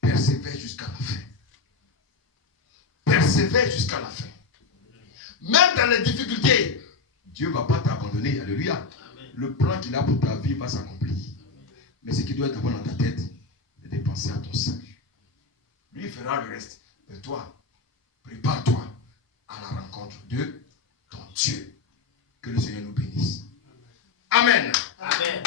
Persévère jusqu'à la fin. Persévère jusqu'à la fin. Même dans les difficultés, Dieu ne va pas t'abandonner. Alléluia. Amen. Le plan qu'il a pour ta vie va s'accomplir. Mais ce qui doit être d'abord dans ta tête, c'est de penser à ton salut. Lui fera le reste. Mais toi, prépare-toi à la rencontre de ton Dieu. Que le Seigneur nous bénisse. Amen. Amen.